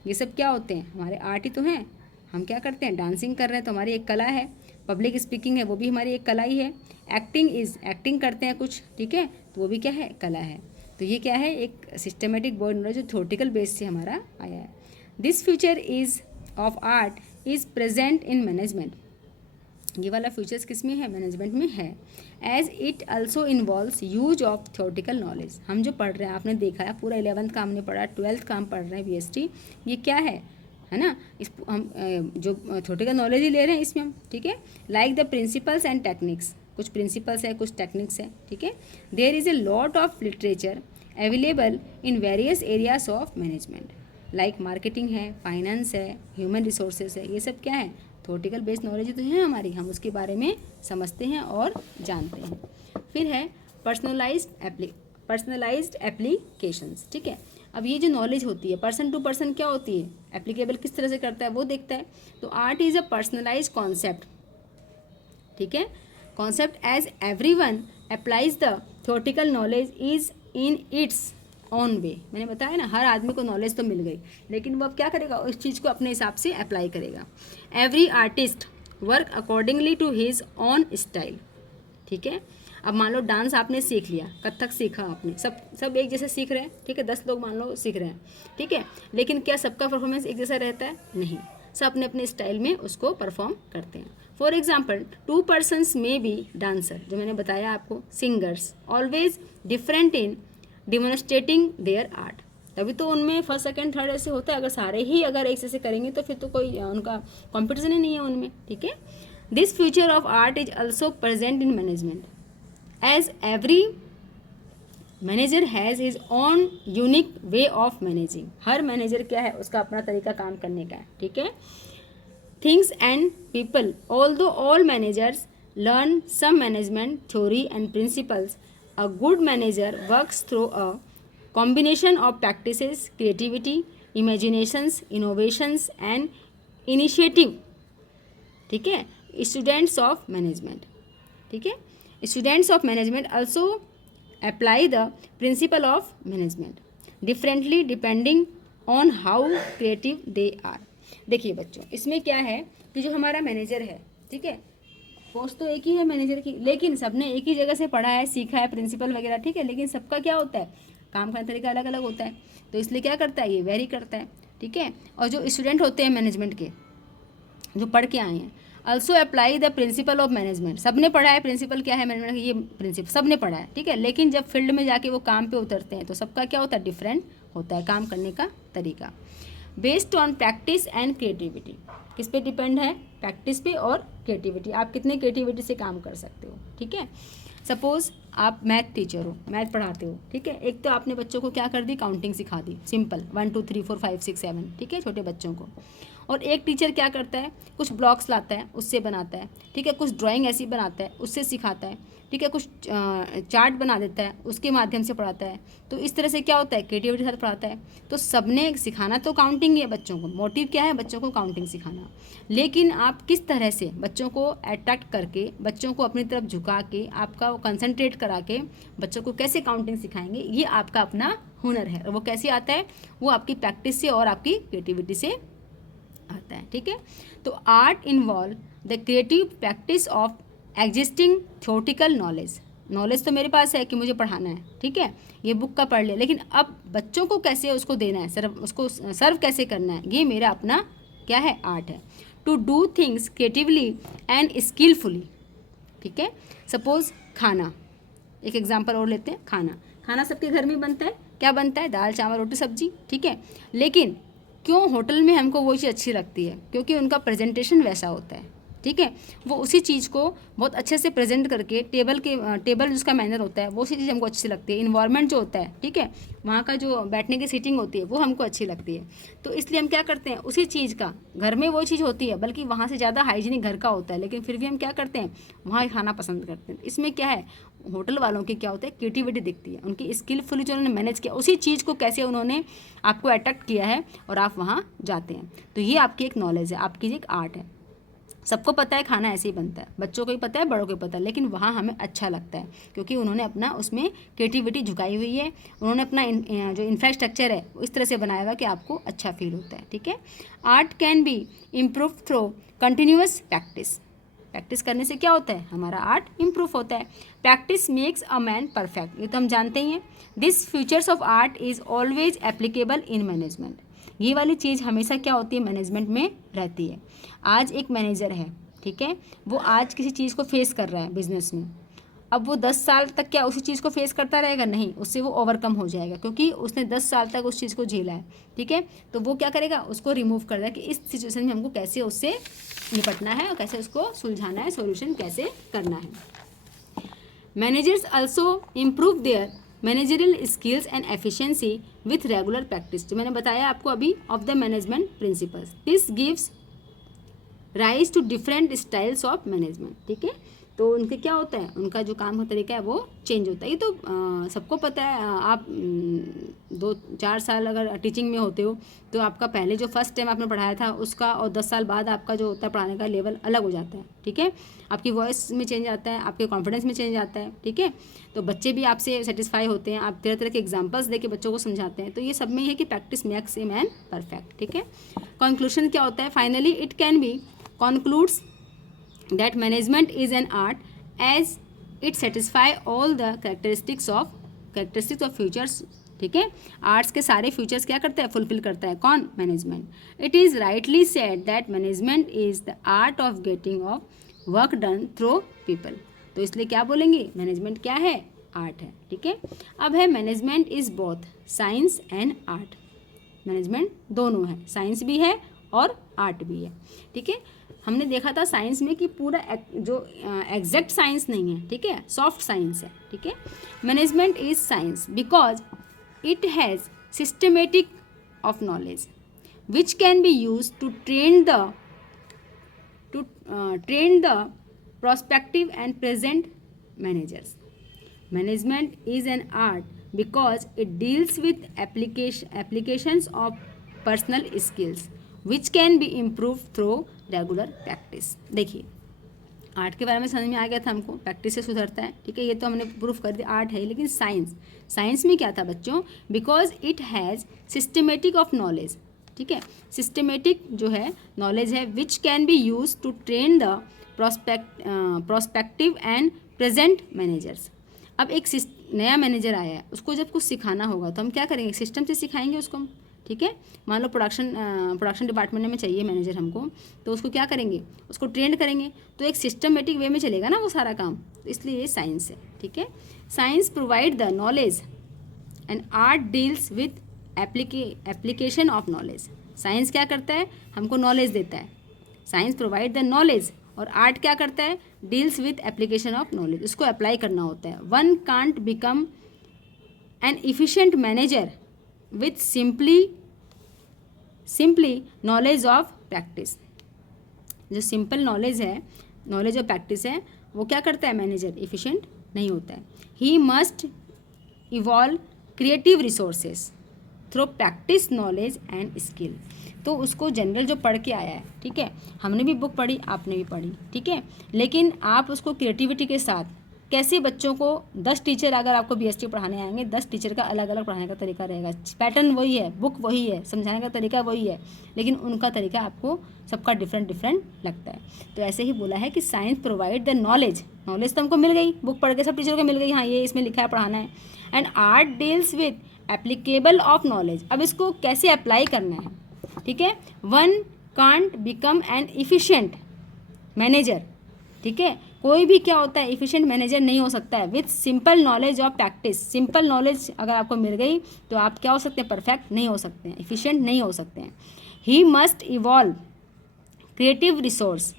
ये सब क्या होते हैं, हमारे आर्ट ही तो हैं। हम क्या करते हैं, डांसिंग कर रहे हैं तो हमारी एक कला है, पब्लिक स्पीकिंग है वो भी हमारी एक कला ही है, एक्टिंग करते हैं कुछ, ठीक है, तो वो भी क्या है, कला है। तो ये क्या है, एक सिस्टमेटिक बॉडी नॉलेज जो थ्योरेटिकल बेस से हमारा आया है। This feature is of art is present in management, ये वाला फ्यूचर्स किस में है, मैनेजमेंट में है। As it also involves use of theoretical knowledge, हम जो पढ़ रहे हैं आपने देखा है, पूरा 11th का हमने पढ़ा, 12th का हम पढ़ रहे हैं BST, ये क्या है ना, इस हम जो थ्योरेटिकल नॉलेज ही ले रहे हैं इसमें हम, ठीक है। Like the principles and techniques, कुछ प्रिंसिपल्स है, कुछ टेक्निक्स है, ठीक है। There is a lot of literature available in various areas of management, like marketing है, फाइनेंस है, ह्यूमन रिसोर्सेज है, ये सब क्या है, थ्योरेटिकल बेस्ड नॉलेज तो है हमारी, हम उसके बारे में समझते हैं और जानते हैं। फिर है पर्सनलाइज्ड एप्लीकेशंस, ठीक है। अब ये जो नॉलेज होती है पर्सन टू पर्सन क्या होती है, एप्लीकेबल किस तरह से करता है वो देखता है। तो art is a personalised concept, ठीक है, concept as everyone applies the theoretical knowledge is in its own way. मैंने बताया ना, हर आदमी को नॉलेज तो मिल गई, लेकिन वो अब क्या करेगा, उस चीज़ को अपने हिसाब से अप्लाई करेगा। Every artist work accordingly to his own style, ठीक है। अब मान लो डांस आपने सीख लिया, कथक सीखा आपने, सब एक जैसे सीख रहे हैं, ठीक है, 10 लोग मान लो सीख रहे हैं, ठीक है, लेकिन क्या सबका परफॉर्मेंस एक जैसा रहता है, नहीं, सब अपने अपने स्टाइल में उसको परफॉर्म करते हैं। For example 2 persons may be dancer, जो मैंने बताया आपको, singers always different in demonstrating their art, तभी तो उनमें फर्स्ट सेकंड थर्ड ऐसे होता है। अगर सारे ही अगर एक जैसे करेंगे तो फिर तो कोई उनका कॉम्पिटिशन ही नहीं है उनमें, ठीक है। This feature of art is also present in management, as every manager has his own unique way of managing. हर मैनेजर क्या है, उसका अपना तरीका काम करने का है, ठीक है। Things and people, although all managers learn some management theory and principles, a good manager works through a combination of practices, creativity, imaginations, innovations and initiative, ठीक है। स्टूडेंट्स ऑफ मैनेजमेंट, ठीक है, students of management also apply the principle of management differently depending on how creative they are. देखिए बच्चों, इसमें क्या है कि जो हमारा मैनेजर है, ठीक है, पोस्ट तो एक ही है मैनेजर की, लेकिन सबने एक ही जगह से पढ़ा है, सीखा है, प्रिंसिपल वगैरह, ठीक है, लेकिन सबका क्या होता है, काम करने का तरीका अलग अलग होता है। तो इसलिए क्या करता है, ये वेरी करता है, ठीक है। और जो स्टूडेंट होते हैं मैनेजमेंट के, जो पढ़ के आए हैं, also apply the principle of management, सबने पढ़ा है प्रिंसिपल क्या है मैनेजमेंट, ये प्रिंसिपल सबने पढ़ा है, ठीक है। लेकिन जब फील्ड में जाके वो काम पे उतरते हैं तो सबका क्या होता है, डिफरेंट होता है काम करने का तरीका। Based on practice and creativity, किस पे डिपेंड है, प्रैक्टिस पे और क्रिएटिविटी, आप कितने क्रिएटिविटी से काम कर सकते हो, ठीक है। सपोज आप मैथ टीचर हो, मैथ पढ़ाते हो, ठीक है, एक तो आपने बच्चों को क्या कर दी, काउंटिंग सिखा दी, सिंपल 1 2 3 4 5 6 7, ठीक है, छोटे बच्चों को। और एक टीचर क्या करता है, कुछ ब्लॉक्स लाता है, उससे बनाता है, ठीक है, कुछ ड्राइंग ऐसी बनाता है, उससे सिखाता है, ठीक है, कुछ चार्ट बना देता है, उसके माध्यम से पढ़ाता है। तो इस तरह से क्या होता है, क्रिएटिविटी के साथ पढ़ाता है। तो सबने सिखाना तो काउंटिंग ही है बच्चों को, मोटिव क्या है, बच्चों को काउंटिंग सिखाना। लेकिन आप किस तरह से बच्चों को अट्रैक्ट करके, बच्चों को अपनी तरफ झुका के, आपका वो कंसंट्रेट करा के बच्चों को कैसे काउंटिंग सिखाएंगे, ये आपका अपना हुनर है। और वो कैसे आता है, वो आपकी प्रैक्टिस से और आपकी क्रिएटिविटी से आता है, ठीक है। तो art involve the creative practice of existing theoretical knowledge. Knowledge तो मेरे पास है कि मुझे पढ़ाना है, ठीक है, ये बुक का पढ़ लिया, लेकिन अब बच्चों को कैसे उसको देना है, उसको सर्व कैसे करना है, ये मेरा अपना क्या है, आर्ट है। To do things creatively and skillfully, ठीक है। सपोज खाना, एक एग्जांपल और लेते हैं, खाना सबके घर में बनता है, क्या बनता है, दाल चावल रोटी सब्जी, ठीक है। लेकिन क्यों होटल में हमको वो चीज़ अच्छी लगती है, क्योंकि उनका प्रेजेंटेशन वैसा होता है, ठीक है, वो उसी चीज़ को बहुत अच्छे से प्रेजेंट करके, टेबल जिसका मैनर होता है वो उसी चीज़ हमको अच्छी लगती है, इन्वायरमेंट जो होता है, ठीक है, वहाँ का जो बैठने की सीटिंग होती है वो हमको अच्छी लगती है। तो इसलिए हम क्या करते हैं, उसी चीज़ का, घर में वो चीज़ होती है बल्कि वहाँ से ज़्यादा हाइजीनिक घर का होता है, लेकिन फिर भी हम क्या करते हैं, वहाँ खाना पसंद करते हैं। इसमें क्या है, होटल वालों की क्या होता है, क्रिएटिविटी दिखती है, उनकी स्किलफुली जो उन्होंने मैनेज किया, उसी चीज़ को कैसे उन्होंने आपको अट्रैक्ट किया है और आप वहाँ जाते हैं। तो ये आपकी एक नॉलेज है, आपकी एक आर्ट है। सबको पता है खाना ऐसे ही बनता है, बच्चों को ही पता है, बड़ों को ही पता है, लेकिन वहाँ हमें अच्छा लगता है क्योंकि उन्होंने अपना उसमें क्रिएटिविटी झुकाई हुई है, उन्होंने अपना जो इंफ्रास्ट्रक्चर है इस तरह से बनाया हुआ कि आपको अच्छा फील होता है, ठीक है। Art can B improve through continuous practice. Practice करने से क्या होता है, हमारा आर्ट इम्प्रूव होता है। Practice makes a man perfect, ये तो हम जानते ही हैं। This features of art is always applicable in management. ये वाली चीज़ हमेशा क्या होती है, मैनेजमेंट में रहती है। आज एक मैनेजर है, ठीक है, वो आज किसी चीज़ को फेस कर रहा है बिजनेस में, अब वो 10 साल तक क्या उसी चीज़ को फेस करता रहेगा, नहीं, उससे वो ओवरकम हो जाएगा क्योंकि उसने 10 साल तक उस चीज़ को झेला है, ठीक है। तो वो क्या करेगा, उसको रिमूव कर देगा कि इस सिचुएशन में हमको कैसे उससे निपटना है और कैसे उसको सुलझाना है, सॉल्यूशन कैसे करना है। Managers also improve their managerial skills and efficiency with regular practice, जो मैंने बताया आपको अभी, of the management principles. This gives rise to different styles of management, ठीक है। तो उनके क्या होता है, उनका जो काम का तरीका है वो चेंज होता है। ये तो सबको पता है, आप 2-4 साल अगर टीचिंग में होते हो तो आपका पहले जो फर्स्ट टाइम आपने पढ़ाया था उसका और 10 साल बाद आपका जो होता है पढ़ाने का लेवल अलग हो जाता है, ठीक है। आपकी वॉइस में चेंज आता है, आपके कॉन्फिडेंस में चेंज आता है, ठीक है। तो बच्चे भी आपसे सेटिस्फाई होते हैं, आप तरह तरह के एग्जाम्पल्स देके बच्चों को समझाते हैं। तो ये सब में ये है कि practice makes a man perfect, ठीक है। कंक्लूजन क्या होता है, finally it can be concludes that management is an art as it satisfy all the characteristics of futures, ठीक है। आर्ट्स के सारे फ्यूचर्स क्या करता है, फुलफिल करता है, कौन, management. It is rightly said that management is the art of getting off work done through people. तो इसलिए क्या बोलेंगे, मैनेजमेंट क्या है, आर्ट है, ठीक है। अब है management is both science and art. Management दोनों है, साइंस भी है और आर्ट भी है, ठीक है। हमने देखा था साइंस में कि पूरा जो एग्जैक्ट साइंस नहीं है, ठीक है, सॉफ्ट साइंस है, ठीक है। Management is science because it has systematic of knowledge which can be use to train the prospective and present managers. Management is an art because it deals with applications of personal skills which can be improved through regular practice. देखिए art के बारे में समझ में आ गया था हमको, practice से सुधरता है, ठीक है, ये तो हमने प्रूफ कर दिया आर्ट है। लेकिन साइंस में क्या था बच्चों, because it has systematic of knowledge, ठीक है, सिस्टमेटिक जो है नॉलेज है which can be use to train the prospective and present managers. अब एक नया मैनेजर आया है, उसको जब कुछ सिखाना होगा तो हम क्या करेंगे, सिस्टम से सिखाएंगे उसको, ठीक है। मान लो प्रोडक्शन डिपार्टमेंट में चाहिए मैनेजर हमको, तो उसको क्या करेंगे, उसको ट्रेंड करेंगे, तो एक सिस्टमेटिक वे में चलेगा ना वो सारा काम, तो इसलिए ये साइंस है, ठीक है। Science provide the knowledge and art deals with application of knowledge. Science क्या करता है, हमको नॉलेज देता है, साइंस प्रोवाइड द नॉलेज, और आर्ट क्या करता है, deals with application of knowledge, उसको अप्लाई करना होता है। One can't become an efficient manager with simply knowledge of practice. जो सिंपल नॉलेज है, नॉलेज ऑफ प्रैक्टिस है, वो क्या करता है मैनेजर, इफिशिएंट नहीं होता है। He must evolve creative resources through practice knowledge and skill. तो उसको जनरल जो पढ़ के आया है, ठीक है, हमने भी बुक पढ़ी, आपने भी पढ़ी, ठीक है, लेकिन आप उसको क्रिएटिविटी के साथ कैसे बच्चों को 10 टीचर अगर आपको बीएसटी पढ़ाने आएंगे, 10 टीचर का अलग अलग पढ़ाने का तरीका रहेगा, पैटर्न वही है, बुक वही है, समझाने का तरीका वही है, लेकिन उनका तरीका आपको सबका डिफरेंट लगता है। तो ऐसे ही बोला है कि साइंस प्रोवाइड द नॉलेज तो हमको मिल गई, बुक पढ़ के सब टीचरों को मिल गई, हाँ ये इसमें लिखा है पढ़ाना है, and art deals with applicable of knowledge. अब इसको कैसे अप्लाई करना है, ठीक है। One can't become an efficient manager, ठीक है, कोई भी क्या होता है, इफिशिएंट मैनेजर नहीं हो सकता है with simple knowledge of practice. Simple knowledge अगर आपको मिल गई तो आप क्या हो सकते हैं, परफेक्ट नहीं हो सकते हैं, इफिशिएंट नहीं हो सकते हैं। He must evolve creative resource,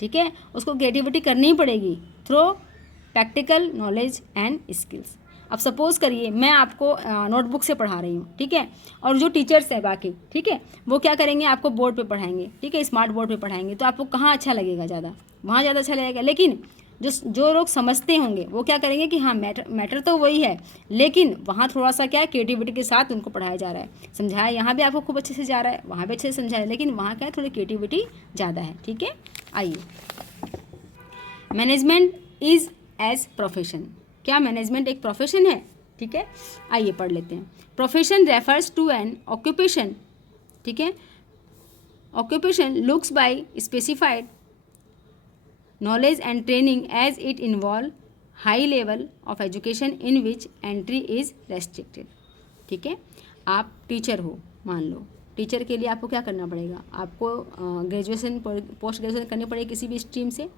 ठीक है, उसको क्रिएटिविटी करनी पड़ेगी through practical knowledge and skills. अब सपोज करिए मैं आपको नोटबुक से पढ़ा रही हूँ, ठीक है, और जो टीचर्स हैं बाकी, ठीक है, वो क्या करेंगे, आपको बोर्ड पे पढ़ाएंगे, ठीक है, स्मार्ट बोर्ड पे पढ़ाएंगे, तो आपको कहाँ अच्छा लगेगा, ज़्यादा वहाँ ज़्यादा अच्छा लगेगा। लेकिन जो लोग समझते होंगे वो क्या करेंगे कि हाँ मैटर तो वही है, लेकिन वहाँ थोड़ा सा क्या क्रिएटिविटी के साथ उनको पढ़ाया जा रहा है, समझाया यहाँ भी आपको खूब अच्छे से जा रहा है, वहाँ भी अच्छे से समझाया, लेकिन वहाँ क्या है, थोड़ी क्रिएटिविटी ज़्यादा है, ठीक है। आइए, मैनेजमेंट इज़ एज प्रोफेशन। क्या मैनेजमेंट एक प्रोफेशन है, ठीक है, आइए पढ़ लेते हैं। Profession refers to an occupation, ठीक है, occupation looks by specified knowledge and training as it involve high level of education in which entry is restricted, ठीक है। आप टीचर हो, मान लो टीचर के लिए आपको क्या करना पड़ेगा, आपको ग्रेजुएशन पोस्ट ग्रेजुएशन करनी पड़ेगी किसी भी स्ट्रीम से,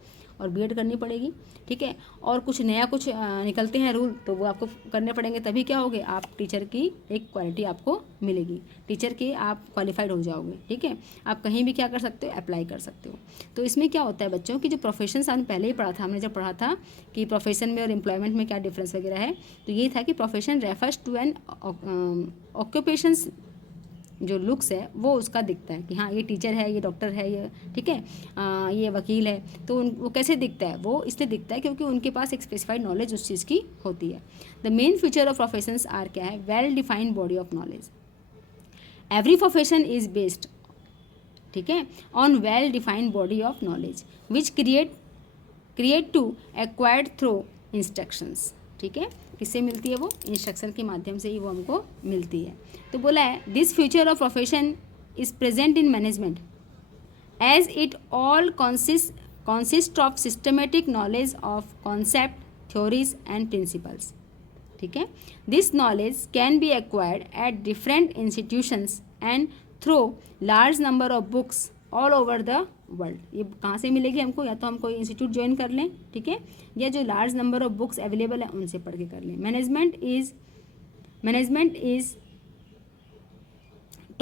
और बीएड करनी पड़ेगी, ठीक है, और कुछ नया कुछ निकलते हैं रूल तो वो आपको करने पड़ेंगे, तभी क्या होगे, आप टीचर की एक क्वालिटी आपको मिलेगी, टीचर के आप क्वालिफाइड हो जाओगे, ठीक है, आप कहीं भी क्या कर सकते हो, अप्लाई कर सकते हो। तो इसमें क्या होता है बच्चों की जो प्रोफेशन हमने पहले ही पढ़ा था, हमने जब पढ़ा था कि प्रोफेशन में और एम्प्लॉयमेंट में क्या डिफरेंस वगैरह है, तो ये था कि profession refers to an occupations, जो लुक्स है वो उसका दिखता है कि हाँ ये टीचर है, ये डॉक्टर है, ये ठीक है, ये वकील है, तो वो कैसे दिखता है, वो इसलिए दिखता है क्योंकि उनके पास एक स्पेसिफाइड नॉलेज उस चीज़ की होती है। The main feature of professions are क्या है, well defined body of knowledge. Every profession is based, ठीक है, on well defined body of knowledge which create to acquired through instructions, ठीक है, किससे मिलती है वो, इंस्ट्रक्शन के माध्यम से ही वो हमको मिलती है। तो बोला है this feature of profession is present in management as it all consist of systematic knowledge of concept, theories and principles, ठीक है। This knowledge can be acquired at different institutions and through large number of books all over the world. ये कहाँ से मिलेगी हमको, या तो हम कोई इंस्टीट्यूट ज्वाइन कर लें, ठीक है, या जो large number of books available है उनसे पढ़ के कर लें। Management is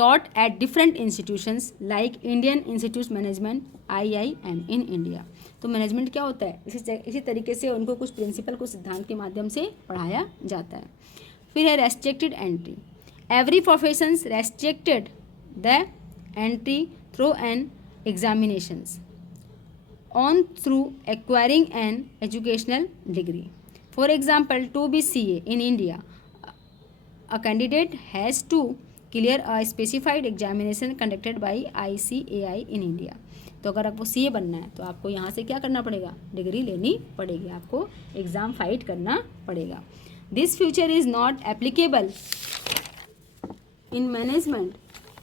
taught at different institutions like Indian Institute Management IIM in India। तो मैनेजमेंट क्या होता है, इसी तरीके से उनको कुछ प्रिंसिपल, कुछ सिद्धांत के माध्यम से पढ़ाया जाता है। फिर है restricted entry. Every professions restricted the entry through an examinations on through acquiring an educational degree. For example, to be CA in India, a candidate has to clear a specified examination conducted by ICAI in India। तो अगर आपको CA बनना है तो आपको यहाँ से क्या करना पड़ेगा, डिग्री लेनी पड़ेगी, आपको एग्ज़ाम फाइट करना पड़ेगा। This feature is not applicable in management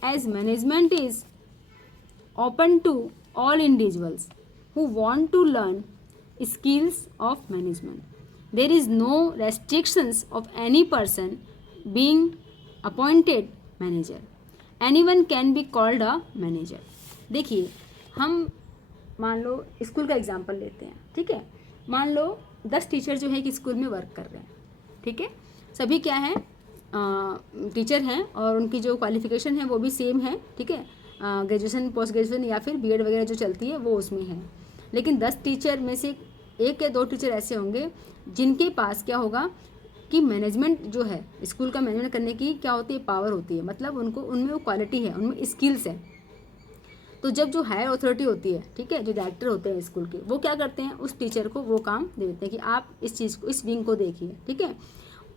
as management is open to all individuals who want to learn skills of management. There is no restrictions of any person being appointed manager. Anyone can be called a manager। देखिए, हम मान लो school का example लेते हैं, ठीक है। मान लो 10 teacher जो है कि स्कूल में वर्क कर रहे हैं, ठीक है। सभी क्या हैं, टीचर हैं और उनकी जो क्वालिफिकेशन है वो भी सेम है, ठीक है। ग्रेजुएशन, पोस्ट ग्रेजुएशन या फिर बीएड वगैरह जो चलती है वो उसमें है। लेकिन 10 टीचर में से 1 या 2 टीचर ऐसे होंगे जिनके पास क्या होगा कि मैनेजमेंट जो है, स्कूल का मैनेजमेंट करने की क्या होती है, पावर होती है। मतलब उनको, उनमें वो क्वालिटी है, उनमें स्किल्स है। तो जब जो हायर अथॉरिटी होती है, ठीक है, जो डायरेक्टर होते हैं स्कूल के, वो क्या करते हैं, उस टीचर को वो काम दे देते हैं कि आप इस चीज़ को, इस विंग को देखिए, ठीक है।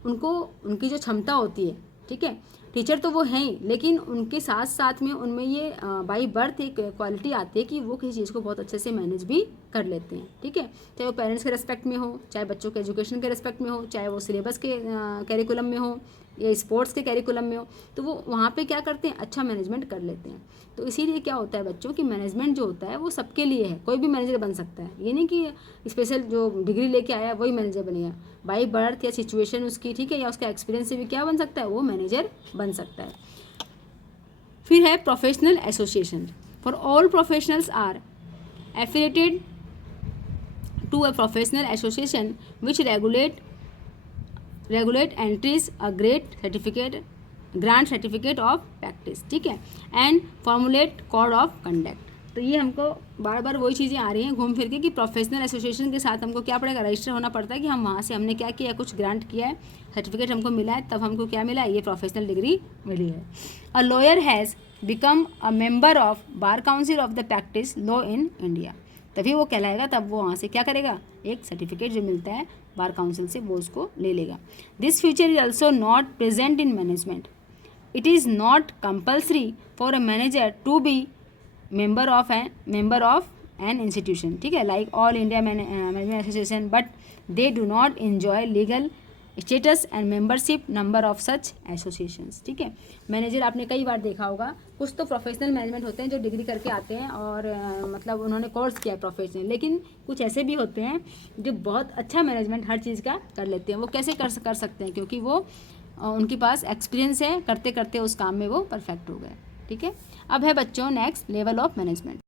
उनको उनकी जो क्षमता होती है, ठीक है, टीचर तो वो हैं ही, लेकिन उनके साथ साथ में उनमें ये बाई बर्थ एक क्वालिटी आती है कि वो किसी चीज़ को बहुत अच्छे से मैनेज भी कर लेते हैं, ठीक है। चाहे वो पेरेंट्स के रेस्पेक्ट में हो, चाहे बच्चों के एजुकेशन के रेस्पेक्ट में हो, चाहे वो सिलेबस के कैरिकुलम में हो या स्पोर्ट्स के कैरिकुलम में हो, तो वो वहाँ पे क्या करते हैं, अच्छा मैनेजमेंट कर लेते हैं। तो इसीलिए क्या होता है बच्चों की, मैनेजमेंट जो होता है वो सबके लिए है, कोई भी मैनेजर बन सकता है। ये नहीं कि स्पेशल जो डिग्री लेके आया वही मैनेजर बनेगा, बाई बर्थ या सिचुएशन उसकी, ठीक है, या उसका एक्सपीरियंस से भी क्या बन सकता है, वो मैनेजर बन सकता है। फिर है professional association. For all professionals are affiliated to a professional association which regulate entries a grant certificate of practice, ठीक है, and formulate code of conduct. तो ये हमको बार बार वही चीज़ें आ रही हैं घूम फिर के कि प्रोफेशनल एसोसिएशन के साथ हमको क्या पड़ेगा, रजिस्टर होना पड़ता है कि हम वहाँ से हमने क्या किया, कुछ ग्रांट किया है, सर्टिफिकेट हमको मिला है, तब हमको क्या मिला है, ये प्रोफेशनल डिग्री मिली है। A lawyer has become a member of bar council of the practice law in India. तभी वो कहलाएगा, तब वो वहाँ से क्या करेगा, एक सर्टिफिकेट जो मिलता है बार काउंसिल से वो उसको ले लेगा। This feature is also not present in management. It is not compulsory for a manager to be member of an institution, ठीक है, like all India Management Association, but they do not enjoy legal status and membership number of such associations, ठीक है। Manager आपने कई बार देखा होगा, कुछ तो प्रोफेशनल मैनेजमेंट होते हैं जो डिग्री करके आते हैं और मतलब उन्होंने कोर्स किया है प्रोफेशनल, लेकिन कुछ ऐसे भी होते हैं जो बहुत अच्छा मैनेजमेंट हर चीज़ का कर लेते हैं। वो कैसे कर सकते हैं, क्योंकि वो उनके पास एक्सपीरियंस है, करते करते उस काम में वो परफेक्ट हो गए, ठीक है। अब है बच्चों नेक्स्ट लेवल ऑफ मैनेजमेंट।